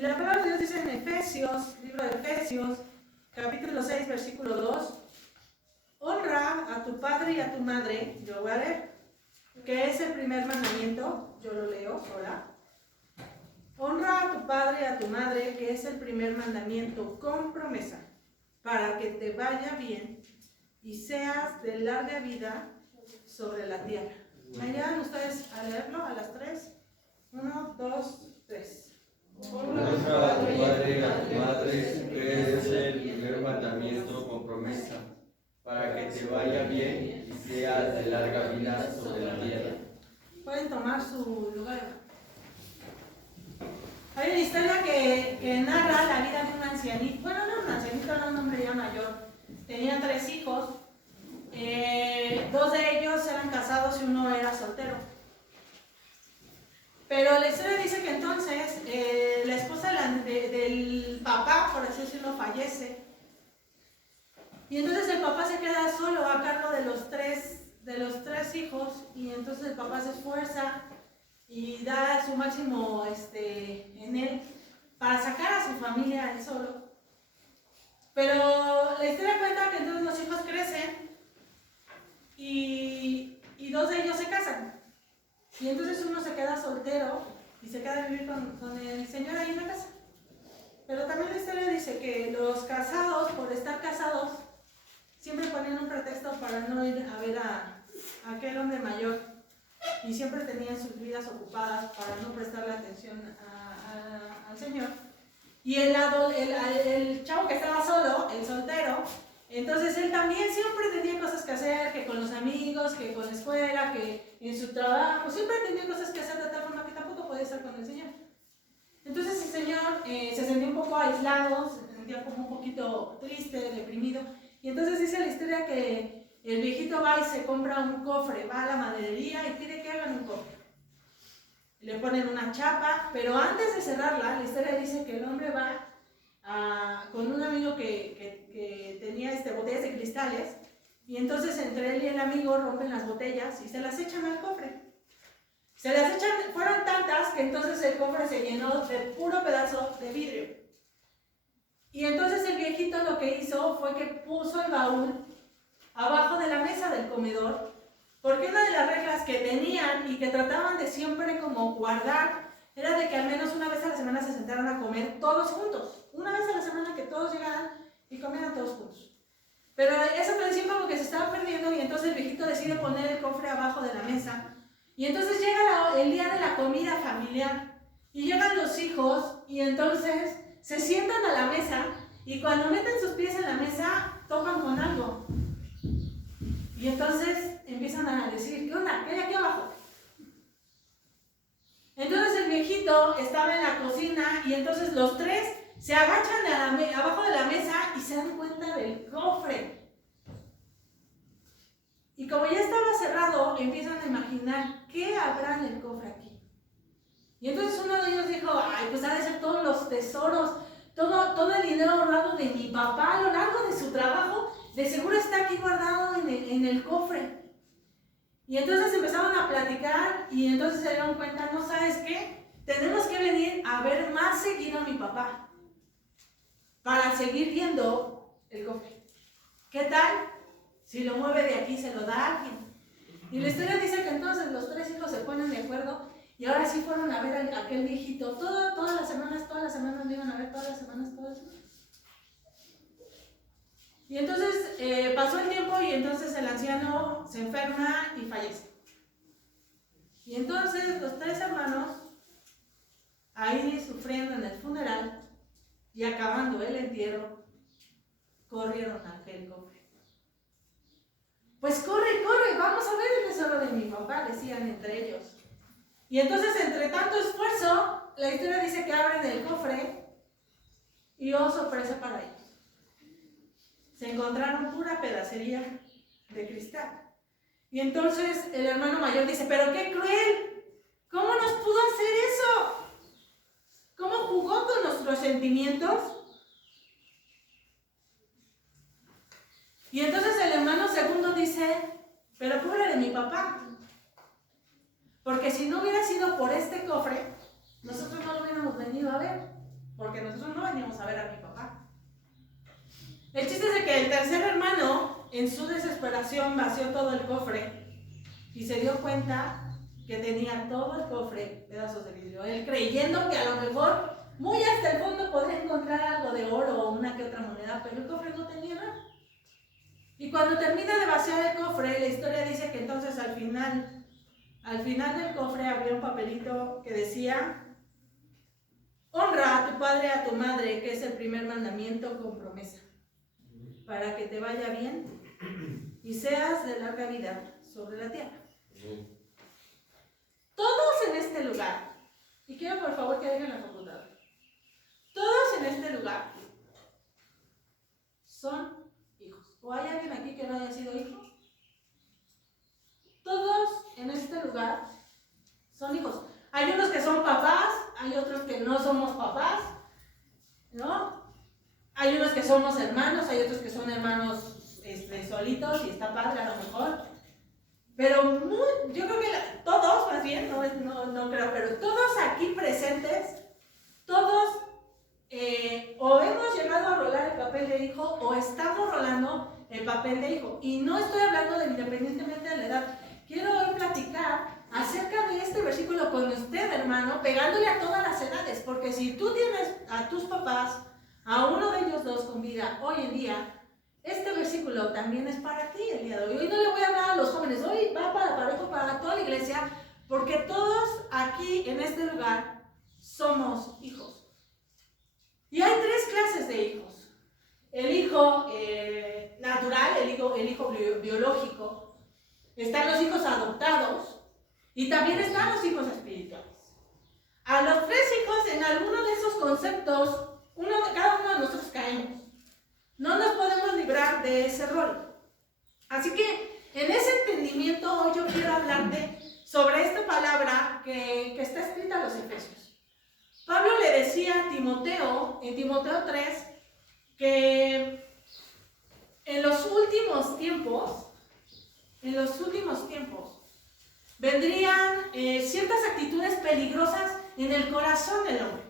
Y la palabra de Dios dice en Efesios, libro de Efesios, capítulo 6, versículo 2, honra a tu padre y a tu madre, yo voy a leer, que es el primer mandamiento, yo lo leo sola. Honra a tu padre y a tu madre, que es el primer mandamiento, con promesa, para que te vaya bien y seas de larga vida sobre la tierra. ¿Me ayudan ustedes a leerlo a las 3? 1, 2, 3. Honra a tu padre y a tu madre, que es el primer mandamiento con promesa, para que te vaya bien y seas de larga vida sobre la tierra. Pueden tomar su lugar. Hay una historia que narra la vida de un ancianito. Bueno, no un ancianito, era un hombre ya mayor. Tenía 3 hijos. 2 de ellos eran casados y uno era soltero. Pero la historia dice que entonces la esposa del papá, por así decirlo, fallece. Y entonces el papá se queda solo a cargo de los tres hijos. Y entonces el papá se esfuerza y da su máximo en él para sacar a su familia él solo. Pero la historia cuenta que entonces los hijos crecen y 2 de ellos se casan. Y entonces uno se queda soltero y se queda a vivir con el señor ahí en la casa. Pero también la historia dice que los casados, por estar casados, siempre ponían un pretexto para no ir a ver a aquel hombre mayor. Y siempre tenían sus vidas ocupadas para no prestarle atención al señor. Y el chavo que estaba solo, el soltero, entonces él también siempre tenía cosas que hacer, que con los amigos, que con la escuela, que en su trabajo, siempre tenía cosas que hacer de tal forma que tampoco podía estar con el señor. Entonces el señor se sentía un poco aislado, se sentía como un poquito triste, deprimido. Y entonces dice la historia que el viejito va y se compra un cofre, va a la maderería y pide que hagan un cofre. Le ponen una chapa, pero antes de cerrarla, la historia dice que el hombre va con un amigo que tenía botellas de cristales, y entonces entre él y el amigo rompen las botellas y se las echan al cofre. Se las echan, fueron tantas que entonces el cofre se llenó de puro pedazo de vidrio. Y entonces el viejito lo que hizo fue que puso el baúl abajo de la mesa del comedor, porque una de las reglas que tenían y que trataban de siempre como guardar era de que al menos una vez a la semana se sentaran a comer todos juntos. Una vez a la semana que todos llegaran y comieran todos juntos. Pero esa tradición como que se estaba perdiendo y entonces el viejito decide poner el cofre abajo de la mesa. Y entonces llega el día de la comida familiar y llegan los hijos y entonces se sientan a la mesa y cuando meten sus pies en la mesa tocan con algo. Y entonces empiezan a decir, ¿qué onda? ¿Qué hay aquí abajo? Entonces el viejito estaba en la cocina y entonces los 3 se agachan abajo de la mesa y se dan cuenta del cofre. Y como ya estaba cerrado, empiezan a imaginar qué habrá en el cofre aquí. Y entonces uno de ellos dijo, ay, pues ha de ser todos los tesoros, todo el dinero ahorrado de mi papá a lo largo de su trabajo, de seguro está aquí guardado en el cofre. Y entonces empezaron a platicar y entonces se dieron cuenta, ¿no sabes qué? Tenemos que venir a ver más seguido a mi papá para seguir viendo el cofre. ¿Qué tal? Si lo mueve de aquí, se lo da a alguien. Y la historia dice que entonces los 3 hijos se ponen de acuerdo y ahora sí fueron a ver a aquel viejito. Todas las semanas lo iban a ver, todas las semanas. Y entonces pasó el tiempo y entonces el anciano se enferma y fallece. Y entonces los 3 hermanos, ahí sufriendo en el funeral y acabando el entierro, corrieron a aquel cofre. Pues corre, vamos a ver el tesoro de mi papá, decían entre ellos. Y entonces entre tanto esfuerzo, la historia dice que abren el cofre y oh sorpresa para ellos. Se encontraron pura pedacería de cristal. Y entonces el hermano mayor dice, pero qué cruel, ¿cómo nos pudo hacer eso? ¿Cómo jugó con nuestros sentimientos? Y entonces el hermano segundo dice, pero pobre de mi papá, porque si no hubiera sido por este cofre, nosotros no lo hubiéramos venido a ver, en su desesperación vació todo el cofre y se dio cuenta que tenía todo el cofre pedazos de vidrio. Él creyendo que a lo mejor muy hasta el fondo podría encontrar algo de oro o una que otra moneda, pero el cofre no tenía nada. Y cuando termina de vaciar el cofre, la historia dice que entonces al final del cofre había un papelito que decía: honra a tu padre y a tu madre, que es el primer mandamiento con promesa, para que te vaya bien y seas de larga vida sobre la tierra. Todos en este lugar, y quiero por favor que dejen la computadora, todos en este lugar son hijos. ¿O hay alguien aquí que no haya sido hijo? Todos en este lugar son hijos. Hay unos que son papás, hay otros que no somos papás, ¿no? Hay unos que somos hermanos, hay otros que son hermanos solitos y está padre a lo mejor. Pero yo creo que todos, más bien, no creo, pero todos aquí presentes, todos o hemos llegado a rolar el papel de hijo o estamos rolando el papel de hijo. Y no estoy hablando de independientemente de la edad. Quiero hoy platicar acerca de este versículo con usted, hermano, pegándole a todas las edades, porque si tú tienes a tus papás, a uno de ellos dos con vida hoy en día, este versículo también es para ti el día de hoy. Hoy no le voy a hablar a los jóvenes, hoy va para toda la iglesia, porque todos aquí en este lugar somos hijos. Y hay tres clases de hijos: el hijo natural, el hijo biológico, están los hijos adoptados y también están los hijos espirituales. A los tres hijos, en alguno de esos conceptos, cada uno de nosotros caemos. No nos podemos librar de ese rol. Así que en ese entendimiento hoy yo quiero hablarte sobre esta palabra que está escrita en los Efesios. Pablo le decía a Timoteo, en Timoteo 3, que en los últimos tiempos, vendrían ciertas actitudes peligrosas en el corazón del hombre.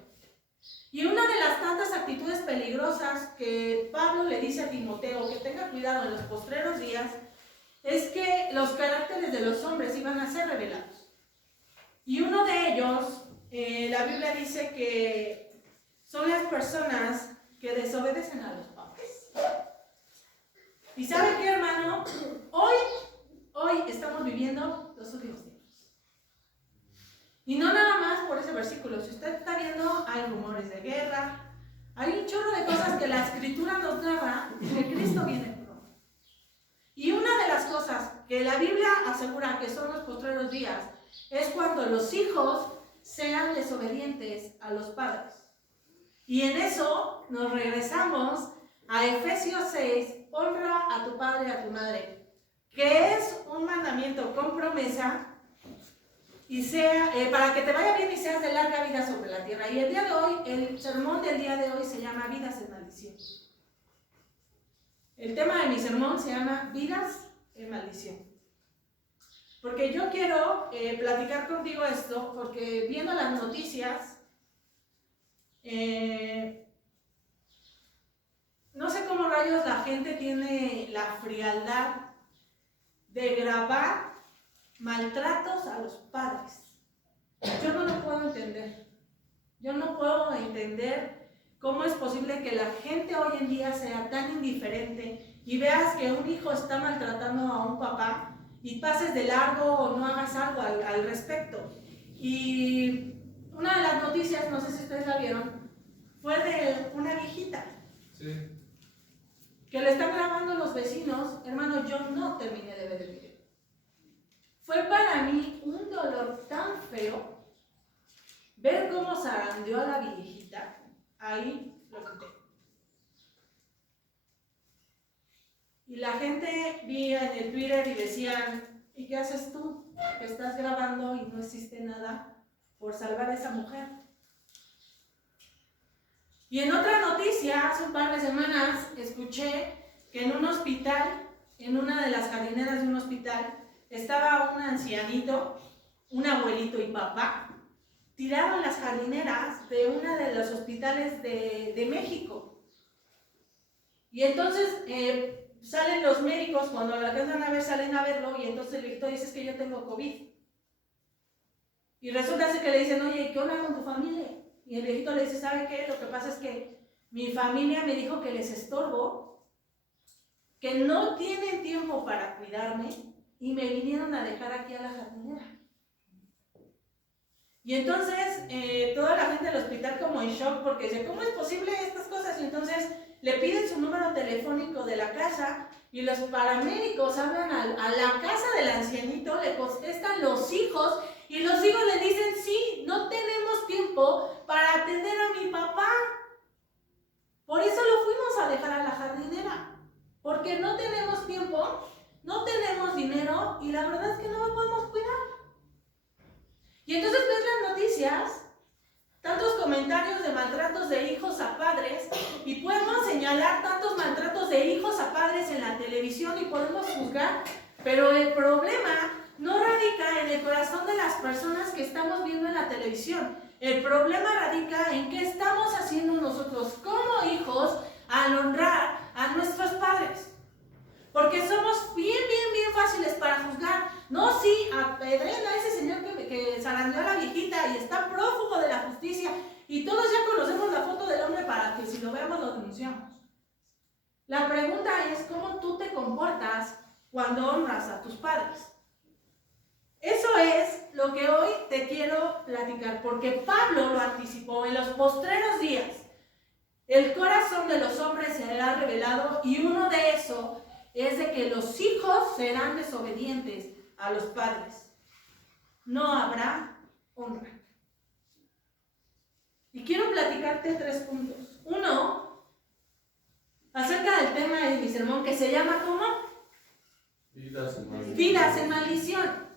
Y una de las tantas actitudes peligrosas que Pablo le dice a Timoteo que tenga cuidado en los postreros días es que los caracteres de los hombres iban a ser revelados. Y uno de ellos, la Biblia dice que son las personas que desobedecen a los padres. ¿Y sabe qué, hermano? Hoy estamos viviendo los últimos tiempos. Y no nada más por ese versículo. Si usted está viendo, hay rumores de guerra, hay un chorro de cosas que la Escritura nos narra que Cristo viene pronto. Y una de las cosas que la Biblia asegura que son los postreros días es cuando los hijos sean desobedientes a los padres. Y en eso nos regresamos a Efesios 6, honra a tu padre y a tu madre, que es un mandamiento con promesa y sea para que te vaya bien y seas de larga vida sobre la tierra. Y el día de hoy, el sermón del día de hoy se llama Vidas en Maldición. El tema de mi sermón se llama Vidas en Maldición. Porque yo quiero platicar contigo esto, porque viendo las noticias, no sé cómo rayos la gente tiene la frialdad de grabar maltratos a los padres. Yo no lo puedo entender. Yo no puedo entender cómo es posible que la gente hoy en día sea tan indiferente y veas que un hijo está maltratando a un papá y pases de largo o no hagas algo al respecto. Y una de las noticias, no sé si ustedes la vieron, fue de una viejita. Sí. Que le están grabando los vecinos. Hermano, yo no terminé de ver el video. Fue para mí un dolor tan feo ver cómo zarandeó a la viejita. Ahí lo quité. Y la gente vía en el Twitter y decían: ¿y qué haces tú? Que estás grabando y no hiciste nada por salvar a esa mujer. Y en otra noticia, hace un par de semanas, escuché que en un hospital, en una de las jardineras de un hospital, estaba un ancianito, un abuelito y papá, tirado en las jardineras de uno de los hospitales de México. Y entonces salen los médicos, cuando lo alcanzan a ver, salen a verlo, y entonces el viejito dice: es que yo tengo COVID. Y resulta que le dicen: oye, ¿qué onda con tu familia? Y el viejito le dice: ¿sabe qué? Lo que pasa es que mi familia me dijo que les estorbo, que no tienen tiempo para cuidarme, y me vinieron a dejar aquí a la jardinera. Y entonces toda la gente del hospital como en shock, porque dice: ¿cómo es posible estas cosas? Y entonces le piden su número telefónico de la casa, y los paramédicos hablan a la casa del ancianito, le contestan los hijos, y los hijos le dicen: sí, no tenemos tiempo para atender a mi papá. Por eso lo fuimos a dejar a la jardinera, porque no tenemos tiempo, no tenemos dinero, y la verdad es que no lo podemos cuidar. Y entonces ves las noticias, tantos comentarios de maltratos de hijos a padres, y podemos señalar tantos maltratos de hijos a padres en la televisión y podemos juzgar, pero el problema no radica en el corazón de las personas que estamos viendo en la televisión. El problema radica en qué estamos haciendo nosotros como hijos al honrar a nuestros padres. Porque somos bien fáciles para juzgar. No, sí, apedreen a ese señor que zarandeó a la viejita y está prófugo de la justicia. Y todos ya conocemos la foto del hombre para que si lo vemos lo denunciamos. La pregunta es: ¿cómo tú te comportas cuando honras a tus padres? Eso es lo que hoy te quiero platicar, porque Pablo lo anticipó: en los postreros días el corazón de los hombres será revelado, y uno de esos es de que los hijos serán desobedientes a los padres. No habrá honra. Y quiero platicarte 3 puntos. Uno, acerca del tema de mi sermón, que se llama ¿cómo? Vidas en maldición. Vidas en maldición.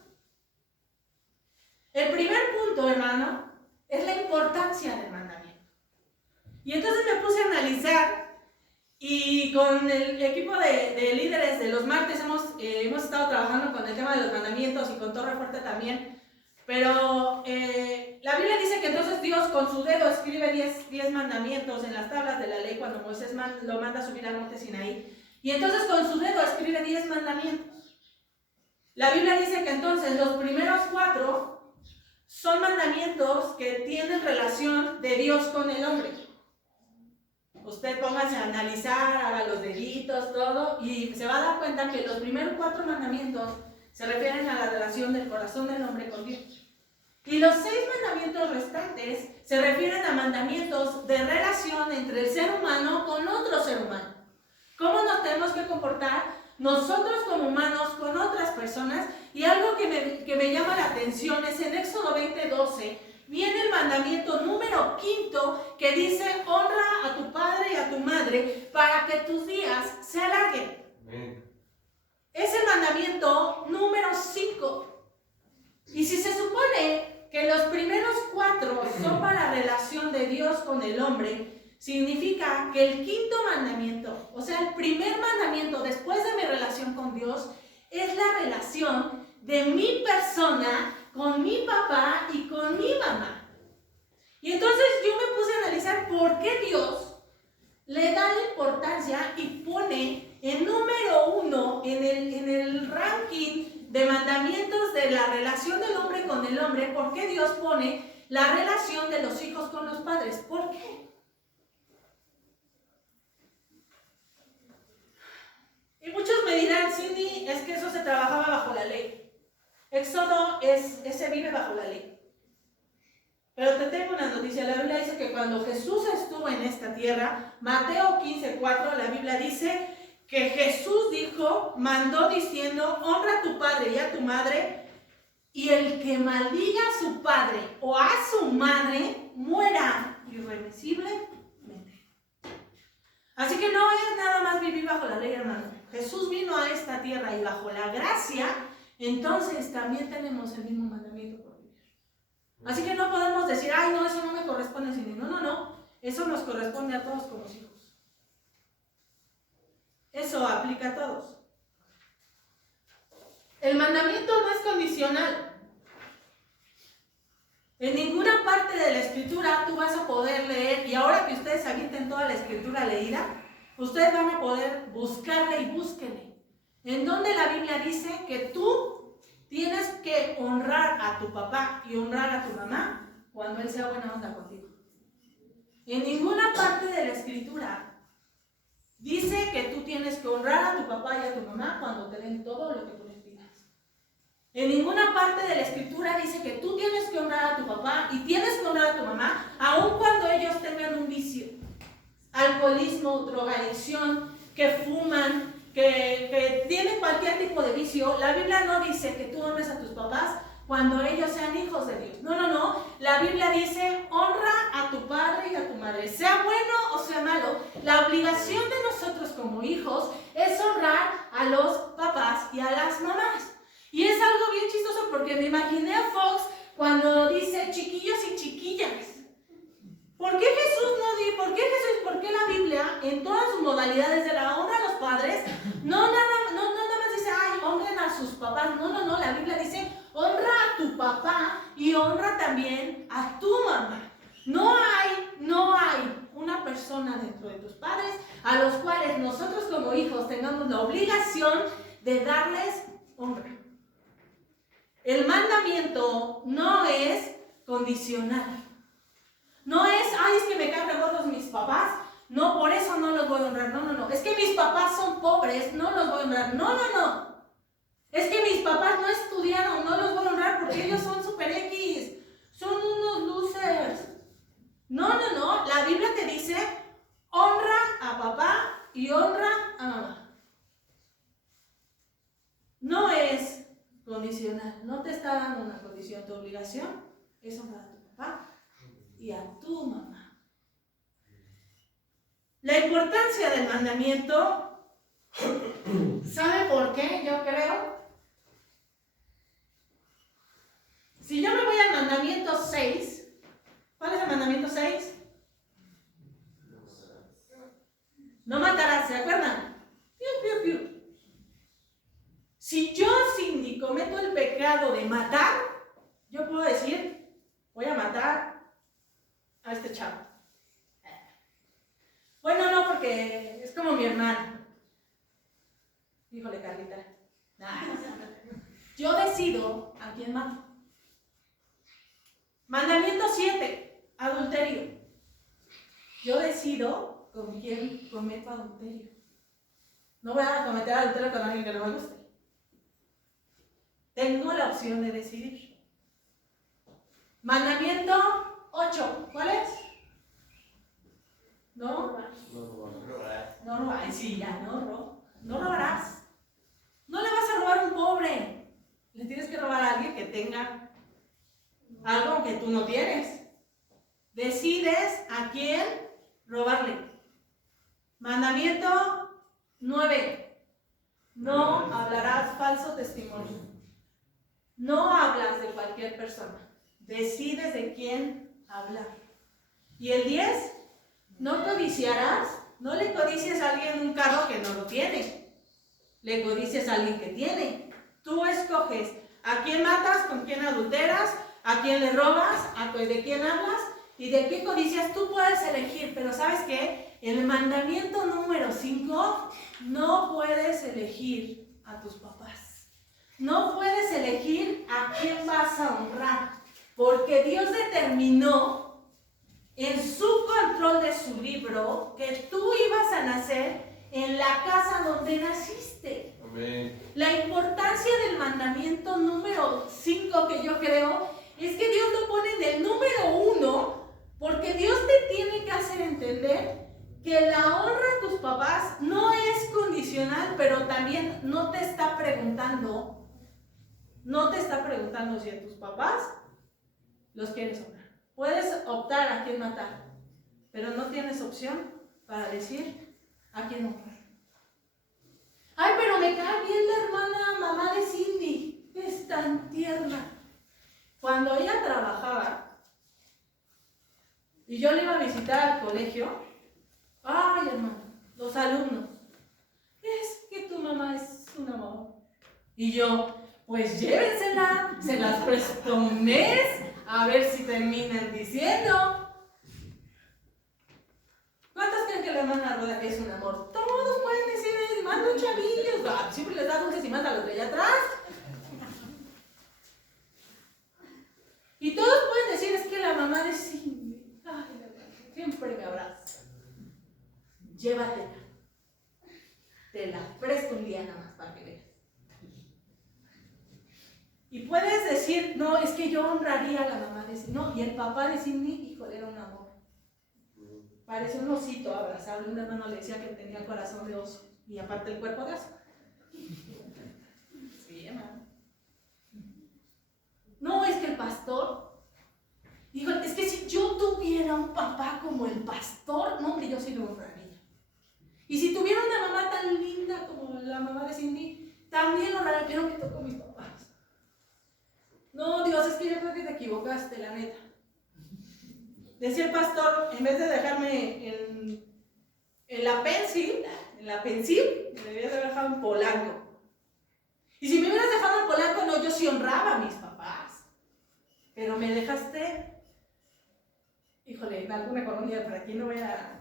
El primer punto, hermano, es la importancia del mandamiento. Y entonces me puse a analizar, y con el equipo de líderes de los martes hemos estado trabajando con el tema de los mandamientos, y con Torre Fuerte también. Pero la Biblia dice que entonces Dios con su dedo escribe 10 mandamientos en las tablas de la ley cuando Moisés lo manda a subir al monte Sinaí. Y entonces con su dedo escribe 10 mandamientos. La Biblia dice que entonces los primeros 4 son mandamientos que tienen relación de Dios con el hombre. Usted póngase a analizar, haga los deditos, todo, y se va a dar cuenta que los primeros 4 mandamientos se refieren a la relación del corazón del hombre con Dios. Y los 6 mandamientos restantes se refieren a mandamientos de relación entre el ser humano con otro ser humano. ¿Cómo nos tenemos que comportar nosotros como humanos con otras personas? Y algo que me llama la atención es en Éxodo 20:12, viene el mandamiento número 5 que dice: honra a tu padre y a tu madre para que tus días se alarguen. Amén. Es el mandamiento número 5. Y si se supone que los primeros 4 son para la relación de Dios con el hombre, significa que el 5º mandamiento, o sea, el primer mandamiento después de mi relación con Dios, es la relación de mi persona con mi papá y con mi mamá. Y entonces yo me puse a analizar por qué Dios le da la importancia y pone en número 1 en el ranking de mandamientos de la relación del hombre con el hombre. ¿Por qué Dios pone la relación de los hijos con los padres? ¿Por qué? Y muchos me dirán: Cindy, es que eso se trabajaba bajo la ley. Éxodo se vive bajo la ley. Pero te tengo una noticia. La Biblia dice que cuando Jesús estuvo en esta tierra, Mateo 15:4, la Biblia dice que Jesús mandó diciendo: honra a tu padre y a tu madre, y el que maldiga a su padre o a su madre muera irremisiblemente. Así que no es nada más vivir bajo la ley, hermano. Jesús vino a esta tierra, y bajo la gracia, entonces también tenemos el mismo mandamiento por vivir. Así que no podemos decir: ay, no, eso no me corresponde, sino no, eso nos corresponde a todos como hijos. Eso aplica a todos. El mandamiento no es condicional. En ninguna parte de la escritura tú vas a poder leer, y ahora que ustedes avienten toda la escritura leída, ustedes van a poder buscarle y búsquenle. En donde la Biblia dice que tú tienes que honrar a tu papá y honrar a tu mamá cuando él sea buena onda contigo. En ninguna parte de la Escritura dice que tú tienes que honrar a tu papá y a tu mamá cuando te den todo lo que tú les pidas. En ninguna parte de la Escritura dice que tú tienes que honrar a tu papá y tienes que honrar a tu mamá aun cuando ellos tengan un vicio. Alcoholismo, drogadicción, que fuman, que tienen cualquier tipo de vicio. La Biblia no dice que tú honres a tus papás cuando ellos sean hijos de Dios. No, no, no. La Biblia dice, honra a tu padre y a tu madre, sea bueno o sea malo. La obligación de nosotros como hijos es honrar a los papás y a las mamás. Y es algo bien chistoso porque me imaginé a Fox cuando dice chiquillos y chiquillas. ¿Por qué por qué la Biblia en todas sus modalidades de la honra a los padres no nada más dice, ay, honren a sus papás? No, no, no, la Biblia dice, honra a tu papá y honra también a tu mamá. No hay una persona dentro de tus padres a los cuales nosotros como hijos tengamos la obligación de darles honra. El mandamiento no es condicional. No es, ay, es que me caen gordos mis papás, no, por eso no los voy a honrar. No, no, no. Es que mis papás son pobres, no los voy a honrar. No, no, no. Es que mis papás no estudiaron, no los voy a honrar porque ellos son super X, son unos losers. No, no, no. La Biblia te dice, honra a papá y honra a mamá. No es condicional, no te está dando una condición. Tu obligación es honrar a tu papá y a tu mamá. La importancia del mandamiento, ¿sabe por qué? Yo creo. Si yo me voy al mandamiento 6, ¿cuál es el mandamiento 6? No matarás, ¿se acuerdan? Piu, piu, piu. Si yo, Cindy, cometo el pecado de matar, yo puedo decir, voy a matar a este chavo. Bueno, no, porque es como mi hermano. Híjole, Carlita. Yo decido a quién mato. Mandamiento 7, adulterio. Yo decido con quién cometo adulterio. No voy a cometer adulterio con alguien que no me guste. Tengo la opción de decidir. Mandamiento 8, ¿cuál es? No robarás. No robarás. Sí, ya, no robarás. No le vas a robar a un pobre. Le tienes que robar a alguien que tenga algo que tú no tienes. Decides a quién robarle. Mandamiento 9. No hablarás falso testimonio. No hablas de cualquier persona. Decides de quién hablar. Y el 10. No codiciarás. No le codicies a alguien un carro que no lo tiene. Le codicias a alguien que tiene. Tú escoges a quién matas, con quién adulteras, a quién le robas, de quién hablas y de qué codicias. Tú puedes elegir, pero ¿sabes qué? El mandamiento número 5, no puedes elegir a tus papás. No puedes elegir a quién vas a honrar, porque Dios determinó en su control de su libro que tú ibas a nacer en la casa donde naciste. Amén. La importancia del mandamiento número 5 que yo creo es que Dios lo pone en el número 1 porque Dios te tiene que hacer entender que la honra a tus papás no es condicional, pero también no te está preguntando si a tus papás los quieres honrar. Puedes optar a quién matar, pero no tienes opción para decir a quién honrar. Ay, pero me cae bien la hermana mamá de Cindy, es tan tierna. Cuando ella trabajaba y yo le iba a visitar al colegio, ay, hermano, los alumnos, es que tu mamá es un amor. Y yo, pues llévensela, se las presto un mes, a ver si terminan diciendo. ¿Cuántos creen que le hermana Roda que es un amor. Todos pueden decir, más los chavillos. Siempre les da dulces y más a los de allá atrás. Y todos pueden decir, es que la mamá de Cindy, siempre me abraza. Llévatela. Te la presto un día nada más para que veas. Y puedes decir, no, es que yo honraría a la mamá de Cindy. No, y el papá de Cindy, híjole, era un amor. Parece un osito abrazable. Un hermano le decía que tenía el corazón de oso y aparte el cuerpo de oso. Sí, hermano. No, es que el pastor, híjole, es que si yo tuviera un papá como el pastor, no, hombre, yo sí lo honraría. Y si tuviera una mamá tan linda como la mamá de Cindy, también lo honraría, pero me tocó mis papás. No, Dios, es que yo creo que te equivocaste, la neta. Decía el pastor, en vez de dejarme en la pensil, me debías haber dejado en Polanco. Y si me hubieras dejado en Polanco, no, yo sí honraba a mis papás. Pero me dejaste, híjole, en alguna colonia, por aquí no voy a...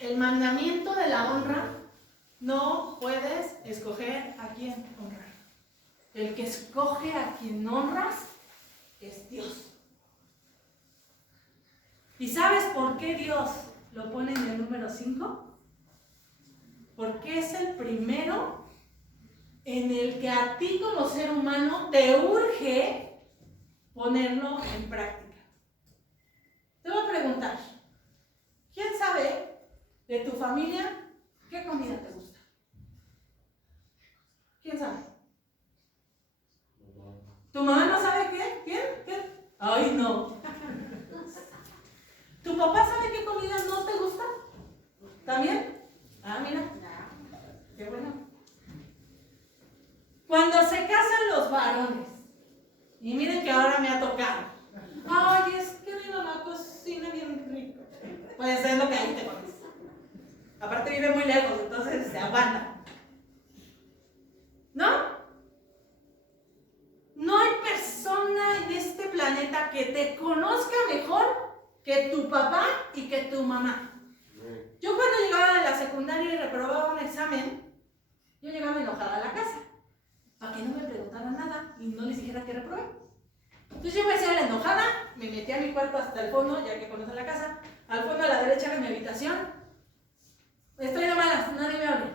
El mandamiento de la honra, no puedes escoger a quién honrar. El que escoge a quien honras es Dios. ¿Y sabes por qué Dios lo pone en el número 5? Porque es el primero en el que a ti como ser humano te urge ponerlo en práctica. Te voy a preguntar, ¿quién sabe de tu familia qué comida te gusta? ¿Quién sabe? ¿Tu mamá no sabe qué? ¿Quién? ¡Ay, no! ¿Tu papá sabe qué comida no te gusta? ¿También? Ah, mira. Qué bueno. Cuando se casan los varones, y miren que ahora me ha tocado. Ay, es que mi mamá cocina bien rico. Pues es lo que ahí te pones. Aparte vive muy lejos, entonces se aguanta. ¿No? No hay persona en este planeta que te conozca mejor que tu papá y que tu mamá. Yo cuando llegaba a la secundaria y reprobaba un examen, yo llegaba enojada a la casa, para que no me preguntaran nada y no les dijera que reprobé. Entonces yo me hacía la enojada, me metí a mi cuarto hasta el fondo, ya que conocen la casa, al fondo a la derecha de mi habitación. Estoy de malas, nadie me hable.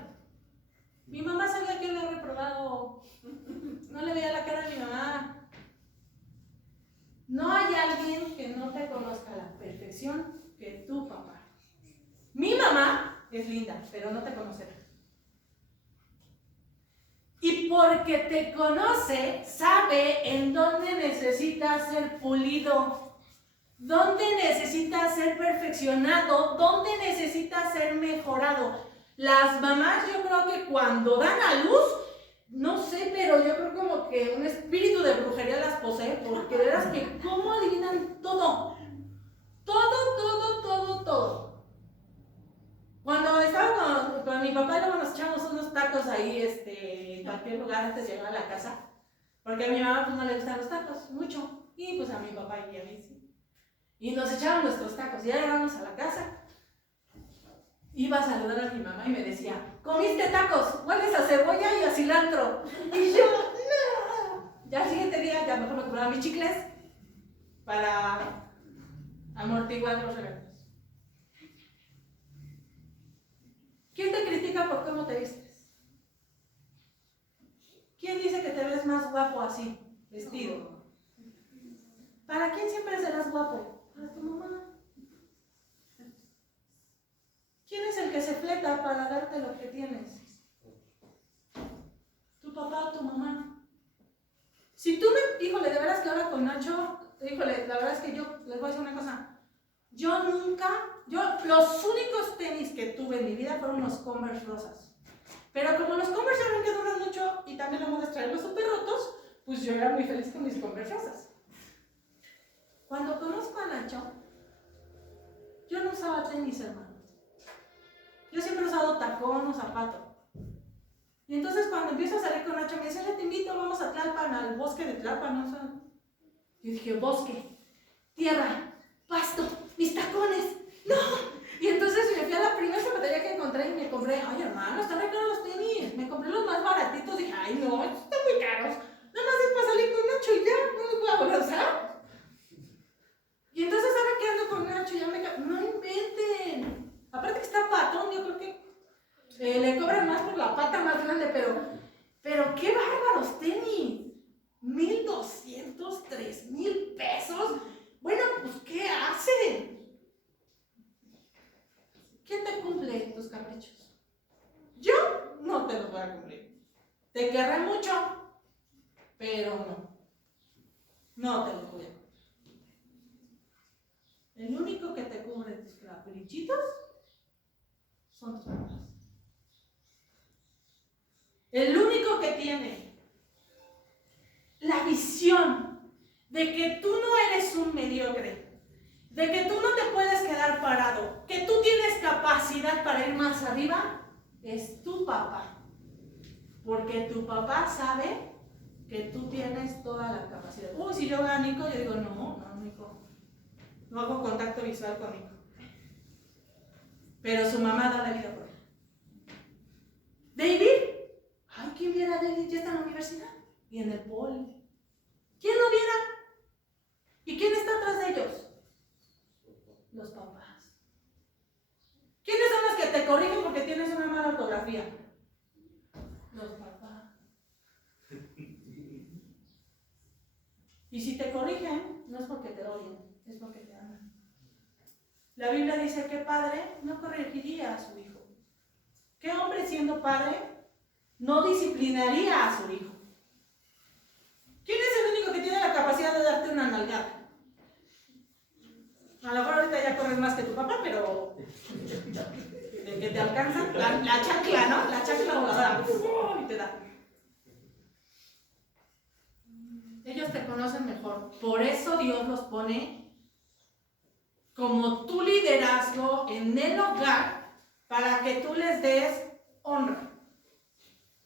Mi mamá sabía que lo había reprobado, no le veía la cara a mi mamá. No hay alguien que no te conozca a la perfección que tu papá. Mi mamá es linda, pero no te conocerá. Y porque te conoce, sabe en dónde necesitas ser pulido, dónde necesitas ser perfeccionado, dónde necesitas ser mejorado. Las mamás, yo creo que cuando dan a luz, no sé, pero yo creo como que un espíritu de brujería las posee, porque verás que cómo adivinan todo. Todo. Cuando estaba con mi papá, luego nos echamos unos tacos ahí, en cualquier lugar antes de llegar a la casa, porque a mi mamá pues no le gustan los tacos, mucho, y pues a mi papá y a mí sí. Y nos echaron nuestros tacos, y ya llegamos a la casa, iba a saludar a mi mamá y me decía, ¿comiste tacos? ¿Hueles a cebolla y a cilantro? Y yo, no. Ya el siguiente día, ya mejor me compraba mis chicles para amortiguar los regalos. ¿Quién te critica por cómo te vistes? ¿Quién dice que te ves más guapo así, vestido? ¿Para quién siempre serás guapo? Para tu mamá. ¿Quién es el que se fleta para darte lo que tienes? ¿Tu papá o tu mamá? Si tú híjole, de veras que ahora con Nacho, híjole, la verdad es que yo les voy a decir una cosa. Los únicos tenis que tuve en mi vida fueron unos Converse rosas. Pero como los Converse ya ven que duran mucho y también la moda es traerlos súper rotos, pues yo era muy feliz con mis Converse rosas. Cuando conozco a Nacho, yo no usaba tenis, hermano. Yo siempre he usado tacón o zapato. Y entonces cuando empiezo a salir con Nacho, me dice, te invito, vamos a Tlalpan, al bosque de Tlalpan, ¿no? Yo dije, bosque, tierra, pasto, mis tacones. No, está más grande, pero qué bárbaros tenis. 1,200, 3,000 pesos. Bueno, pues ¿qué hacen? ¿Quién te cumple tus caprichos? Yo no te los voy a cumplir. Te querré mucho, pero no te los voy a cumplir. El único que te cubre tus caprichitos son tus papás. El único que tiene la visión de que tú no eres un mediocre, de que tú no te puedes quedar parado, que tú tienes capacidad para ir más arriba, es tu papá. Porque tu papá sabe que tú tienes toda la capacidad. Uy, si yo veo a Nico, yo digo, no, Nico. No hago contacto visual con Nico. Pero su mamá da la vida por él. David. Ay, ¿quién viera a David? Ya está en la universidad. Y en el poli. ¿Quién lo viera? ¿Y quién está atrás de ellos? Los papás. ¿Quiénes son los que te corrigen porque tienes una mala ortografía? Los papás. Y si te corrigen, no es porque te odien, es porque te aman. La Biblia dice que padre no corregiría a su hijo. ¿Qué hombre siendo padre no disciplinaría a su hijo? ¿Quién es el único que tiene la capacidad de darte una nalgada? A lo mejor ahorita ya corres más que tu papá, pero de que te alcanza la chancla, ¿no? La chancla voladora y te da. Ellos te conocen mejor. Por eso Dios los pone como tu liderazgo en el hogar para que tú les des honra.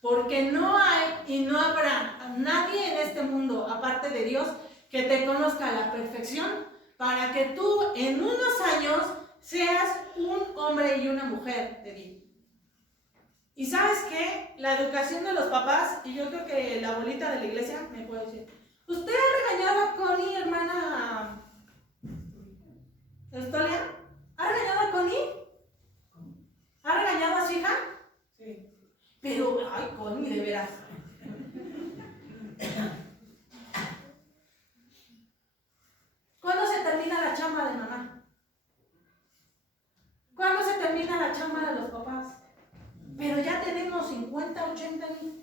Porque no hay y no habrá nadie en este mundo, aparte de Dios, que te conozca a la perfección para que tú en unos años seas un hombre y una mujer de bien. Y ¿sabes qué? La educación de los papás, y yo creo que la abuelita de la iglesia me puede decir, ¿usted ha regañado a Connie, hermana Estolia? ¿Ha regañado a Connie? ¿Ha regañado a su hija? Sí. Pero, ay, Connie, de veras. ¿Cuándo se termina la chamba de mamá? ¿Cuándo se termina la chamba de los papás? Pero ya tenemos 50, 80 años.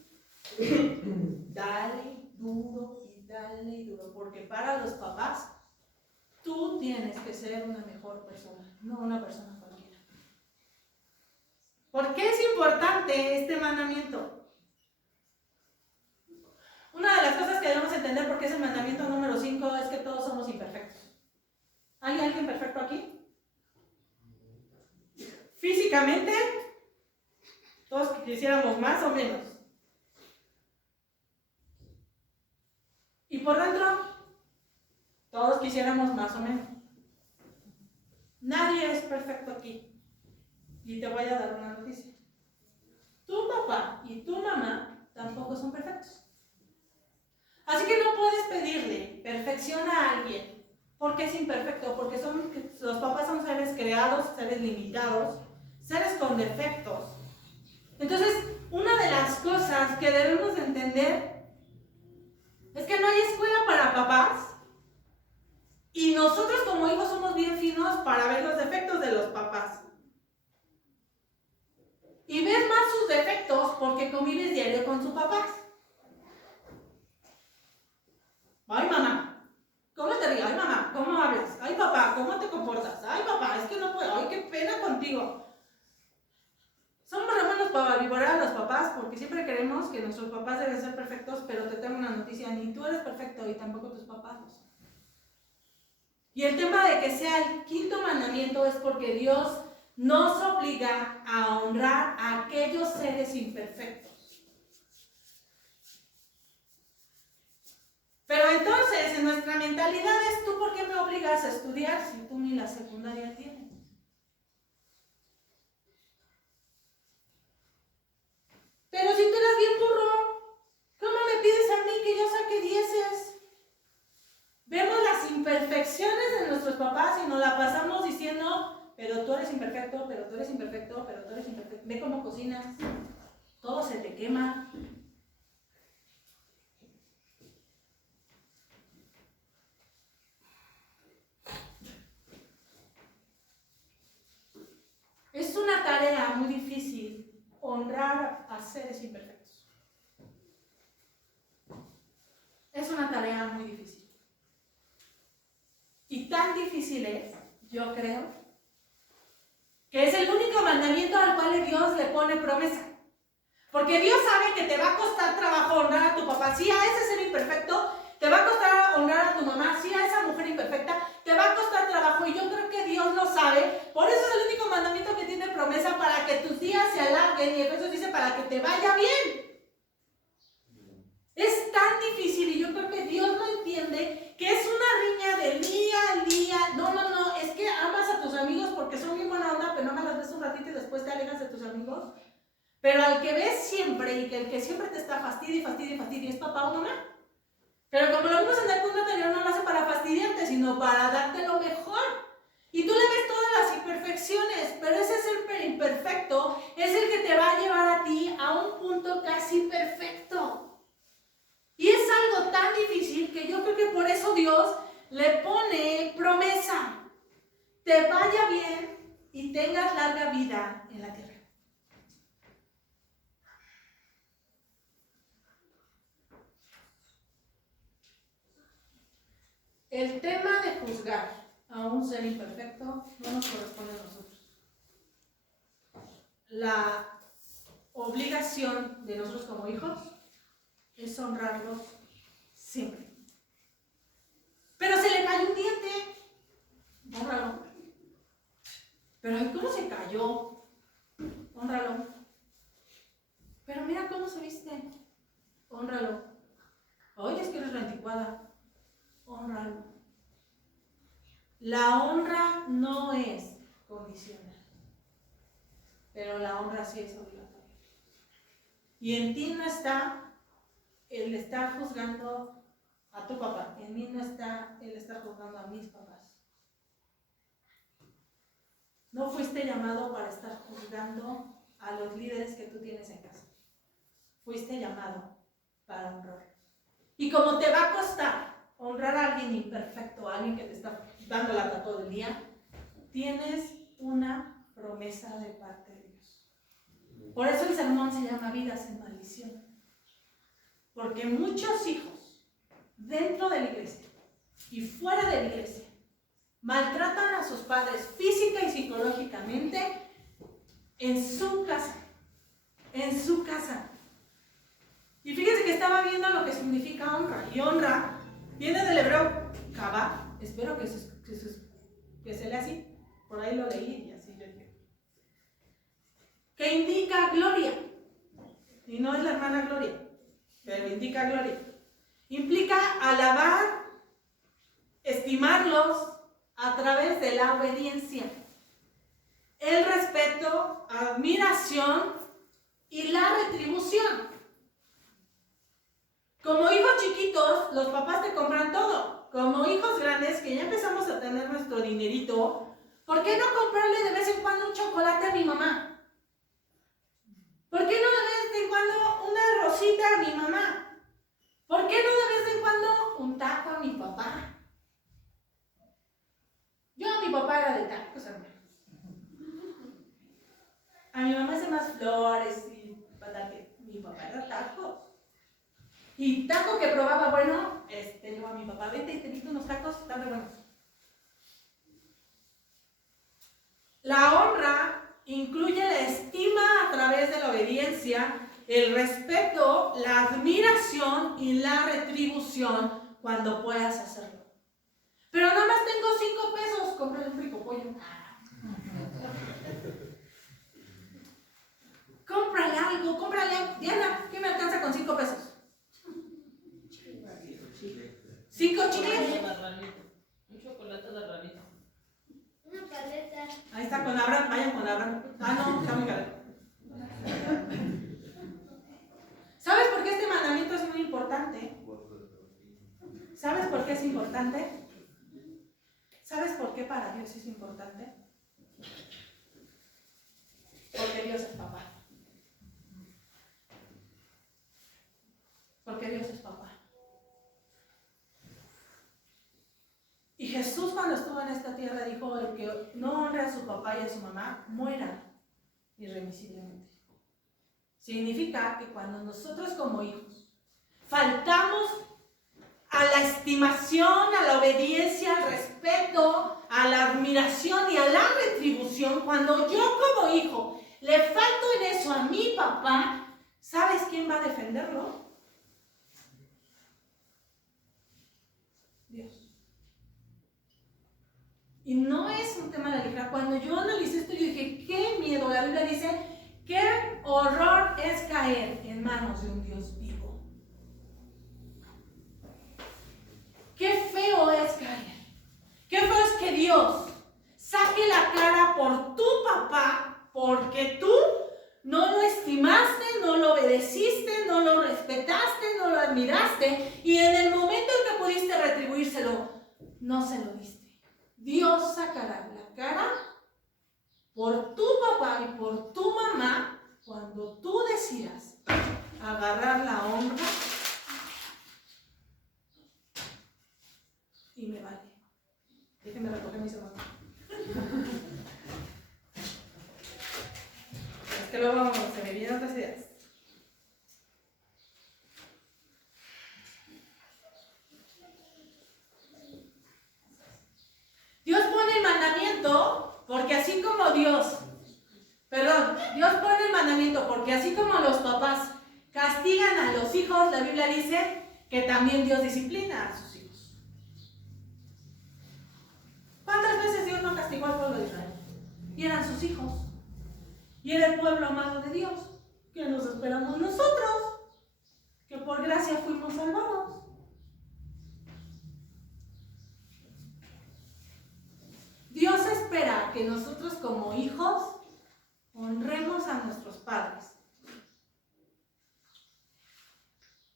Dale duro y dale duro, porque para los papás tú tienes que ser una mejor persona, no una persona cualquiera. ¿Por qué es importante este mandamiento? Una de las cosas que debemos entender por qué es el mandamiento número 5 es que todos somos imperfectos. ¿Hay alguien perfecto aquí? Físicamente, todos quisiéramos más o menos. Y por dentro, todos quisiéramos más o menos. Nadie es perfecto aquí. Y te voy a dar una noticia. Tu papá y tu mamá tampoco son perfectos. Así que no puedes pedirle perfección a alguien porque es imperfecto, porque los papás son seres creados, seres limitados, seres con defectos. Entonces, una de las cosas que debemos entender es que no hay escuela para papás y nosotros como hijos somos bien finos para ver los defectos de los papás. Y ves más sus defectos porque convives diario con sus papás. Ay, mamá, ¿cómo te ríes? Ay, mamá, ¿cómo hablas? Ay, papá, ¿cómo te comportas? Ay, papá, es que no puedo. Ay, qué pena contigo. Somos re buenos para vivorar a los papás porque siempre queremos que nuestros papás deben ser perfectos, pero te tengo una noticia, ni tú eres perfecto y tampoco tus papás lo son. Y el tema de que sea el quinto mandamiento es porque Dios nos obliga a honrar a aquellos seres imperfectos. Pero entonces, en nuestra mentalidad es, ¿tú por qué me obligas a estudiar si tú ni la secundaria tienes? Pero si tú eras bien burro, ¿cómo me pides a mí que yo saque 10? Vemos las imperfecciones de nuestros papás y nos la pasamos diciendo, pero tú eres imperfecto, pero tú eres imperfecto, pero tú eres imperfecto. Ve cómo cocinas, todo se te quema. Es una tarea muy difícil honrar a seres imperfectos. Es una tarea muy difícil. Y tan difícil es, yo creo, que es el único mandamiento al cual Dios le pone promesa. Porque Dios sabe que te va a costar trabajo honrar a tu papá. Sí, a ese ser imperfecto, te va a costar honrar a tu mamá. Sí, a esa mujer imperfecta, te va a costar trabajo. Y yo creo que Dios lo sabe. Por eso es el único mandamiento que tiene promesa, para que tus días se alarguen. Y Efesios dice, para que te vaya bien. Es tan difícil, y yo creo que Dios lo entiende, que es una riña de día al día. No, es que amas a tus amigos porque son bien buena onda, pero no me las ves un ratito y después te alejas de tus amigos. Pero al que ves siempre, y que el que siempre te está fastidia es papá o mamá. Pero como lo vimos en el punto anterior, no lo hace para fastidiarte, sino para darte lo mejor. Y tú le ves todas las imperfecciones, pero ese ser imperfecto es el que te va a llevar a ti a un punto casi perfecto. Y es algo tan difícil que yo creo que por eso Dios le pone promesa. Te vaya bien y tengas larga vida en la tierra. El tema de juzgar a un ser imperfecto no nos corresponde a nosotros. La obligación de nosotros como hijos es honrarlos siempre. Pero se le cayó un diente, honralo. Pero ay, ¿cómo se cayó? Honralo. Pero mira cómo se viste, honralo. Oye, es que eres la anticuada, honralo. La honra no es condicional, pero la honra sí es obligatoria. Y en ti no está el estar juzgando a tu papá, en mí no está el estar juzgando a mis papás. No fuiste llamado para estar juzgando a los líderes que tú tienes en casa. Fuiste llamado para honrar. Y como te va a costar honrar a alguien imperfecto, a alguien que te está dando lata todo el día, tienes una promesa de parte de Dios. Por eso el sermón se llama Vidas en Maldición. Porque muchos hijos dentro de la iglesia y fuera de la iglesia maltratan a sus padres física y psicológicamente en su casa. En su casa. Y fíjense que estaba viendo lo que significa honra. Y honra viene del hebreo kabá. Espero que se lea así. Por ahí lo leí y así yo dije. Que indica gloria. Y no es la hermana Gloria, pero indica gloria. Implica alabar, estimarlos a través de la obediencia, el respeto, admiración y la retribución. Como hijos chiquitos, los papás te compran todo. Como hijos grandes, que ya empezamos a tener nuestro dinerito, ¿por qué no comprarle de vez en cuando un chocolate a mi mamá? ¿Por qué no de vez en cuando una rosita a mi mamá? ¿Por qué no de vez en cuando un taco a mi papá? Yo a mi papá era de tacos, hermano. A mi mamá hace más flores y patate. Mi papá era tacos. Y taco que probaba, bueno, yo a mi papá, vete y te invito unos tacos, están de buenos. La honra incluye la estima a través de la obediencia, el respeto, la admiración y la retribución cuando puedas hacerlo. Pero nada más tengo 5 pesos, cómprale un rico pollo. Cómprale algo. Diana, ¿qué me alcanza con 5 pesos? 5 chicles. Un chocolate de ranito. Una paleta. Ahí está, con Abraham, vayan con Abraham. No, está muy caro. ¿Sabes por qué este mandamiento es muy importante? ¿Sabes por qué es importante? ¿Sabes por qué para Dios es importante? Porque Dios es papá. en esta tierra dijo: el que no honre a su papá y a su mamá, muera irremisiblemente. Significa que cuando nosotros como hijos faltamos a la estimación, a la obediencia, al respeto, a la admiración y a la retribución, cuando yo como hijo le falto en eso a mi papá, ¿sabes quién va a defenderlo? Dios. Y no es un tema de la ligera. Cuando yo analicé esto, yo dije, qué miedo. La Biblia dice, qué horror es caer en manos de un Dios vivo. Qué feo es caer. Qué feo es que Dios saque la cara por tu papá porque tú no lo estimaste, no lo obedeciste, no lo respetaste, no lo admiraste, y en el momento en que pudiste retribuírselo, no se lo diste. Dios sacará la cara por tu papá y por tu mamá cuando tú decidas agarrar la honra y me vale. Déjenme recoger mis hermanos. Es que luego se me vienen otras ideas. Dios pone el mandamiento porque así como Dios pone el mandamiento porque así como los papás castigan a los hijos, la Biblia dice que también Dios disciplina a sus hijos. ¿Cuántas veces Dios no castigó al pueblo de Israel? Y eran sus hijos. Y era el pueblo amado de Dios. ¿Qué nos esperamos nosotros? Que por gracia fuimos salvados. Dios espera que nosotros como hijos honremos a nuestros padres.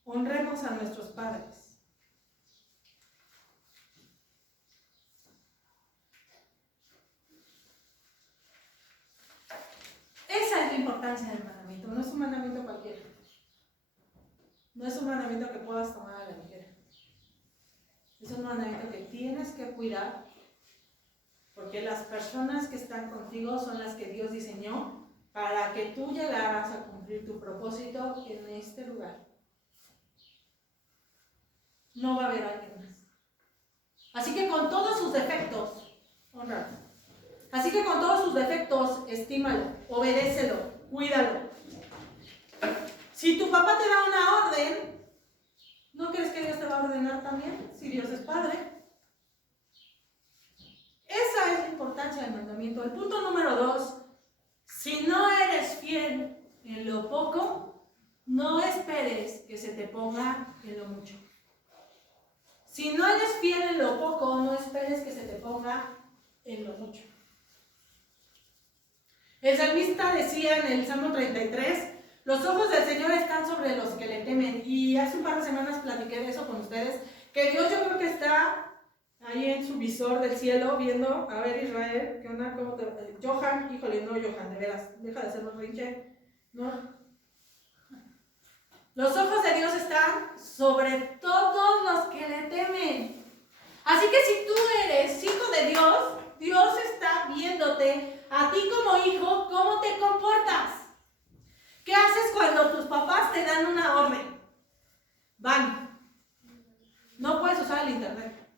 Honremos a nuestros padres. Esa es la importancia del mandamiento. No es un mandamiento cualquiera. No es un mandamiento que puedas tomar a la ligera. Es un mandamiento que tienes que cuidar, porque las personas que están contigo son las que Dios diseñó para que tú llegaras a cumplir tu propósito en este lugar. No va a haber alguien más. Así que con todos sus defectos, honra. Así que con todos sus defectos, estímalo, obedécelo, cuídalo. Si tu papá te da una orden, ¿no crees que Dios te va a ordenar también? Si Dios es Padre. Esa es la importancia del mandamiento. El punto número 2, si no eres fiel en lo poco, no esperes que se te ponga en lo mucho. Si no eres fiel en lo poco, no esperes que se te ponga en lo mucho. El salmista decía en el Salmo 33, los ojos del Señor están sobre los que le temen. Y hace un par de semanas platiqué de eso con ustedes, que Dios yo creo que está ahí en su visor del cielo viendo, a ver Israel, ¿qué onda? ¿Cómo te... Johan, híjole, no Johan, de veras, deja de hacernos rinche, ¿no? Los ojos de Dios están sobre todos los que le temen. Así que si tú eres hijo de Dios, Dios está viéndote a ti como hijo, cómo te comportas. ¿Qué haces cuando tus papás te dan una orden? Van. No puedes usar el internet.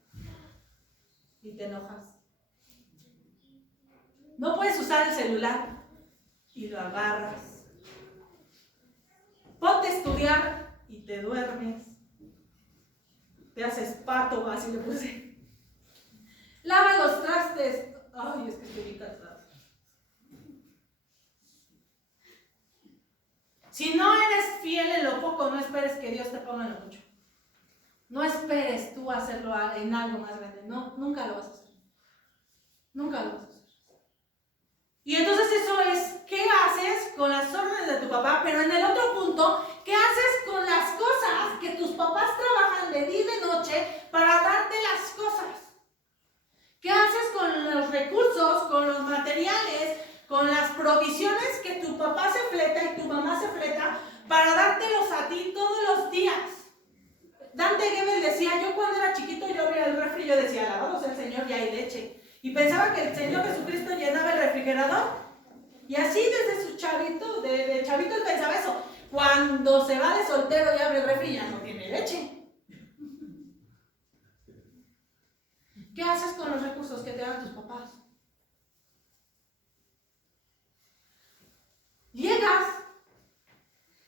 Y te enojas. No puedes usar el celular. Y lo agarras. Ponte a estudiar y te duermes. Te haces pato, así le puse. Lava los trastes. Ay, es que estoy bien cansada. Si no eres fiel en lo poco, no esperes que Dios te ponga en lo mucho. No esperes tú hacerlo en algo más grande. No, nunca lo vas a hacer. Nunca lo vas a hacer. Y entonces eso es, ¿qué haces con las órdenes de tu papá? Pero en el otro punto, ¿qué haces con las cosas que tus papás trabajan de día y de noche para darte las cosas? ¿Qué haces con los recursos, con los materiales, con las provisiones que tu papá se fleta y tu mamá se fleta para dártelos a ti todos los días? Dante Gebel decía, yo cuando era chiquito yo abría el refri y yo decía, alabado sea el Señor, ya hay leche. Y pensaba que el Señor Jesucristo llenaba el refrigerador. Y así desde su chavito, de chavito él pensaba eso. Cuando se va de soltero y abre el refri ya no tiene leche. ¿Qué haces con los recursos que te dan tus papás? Llegas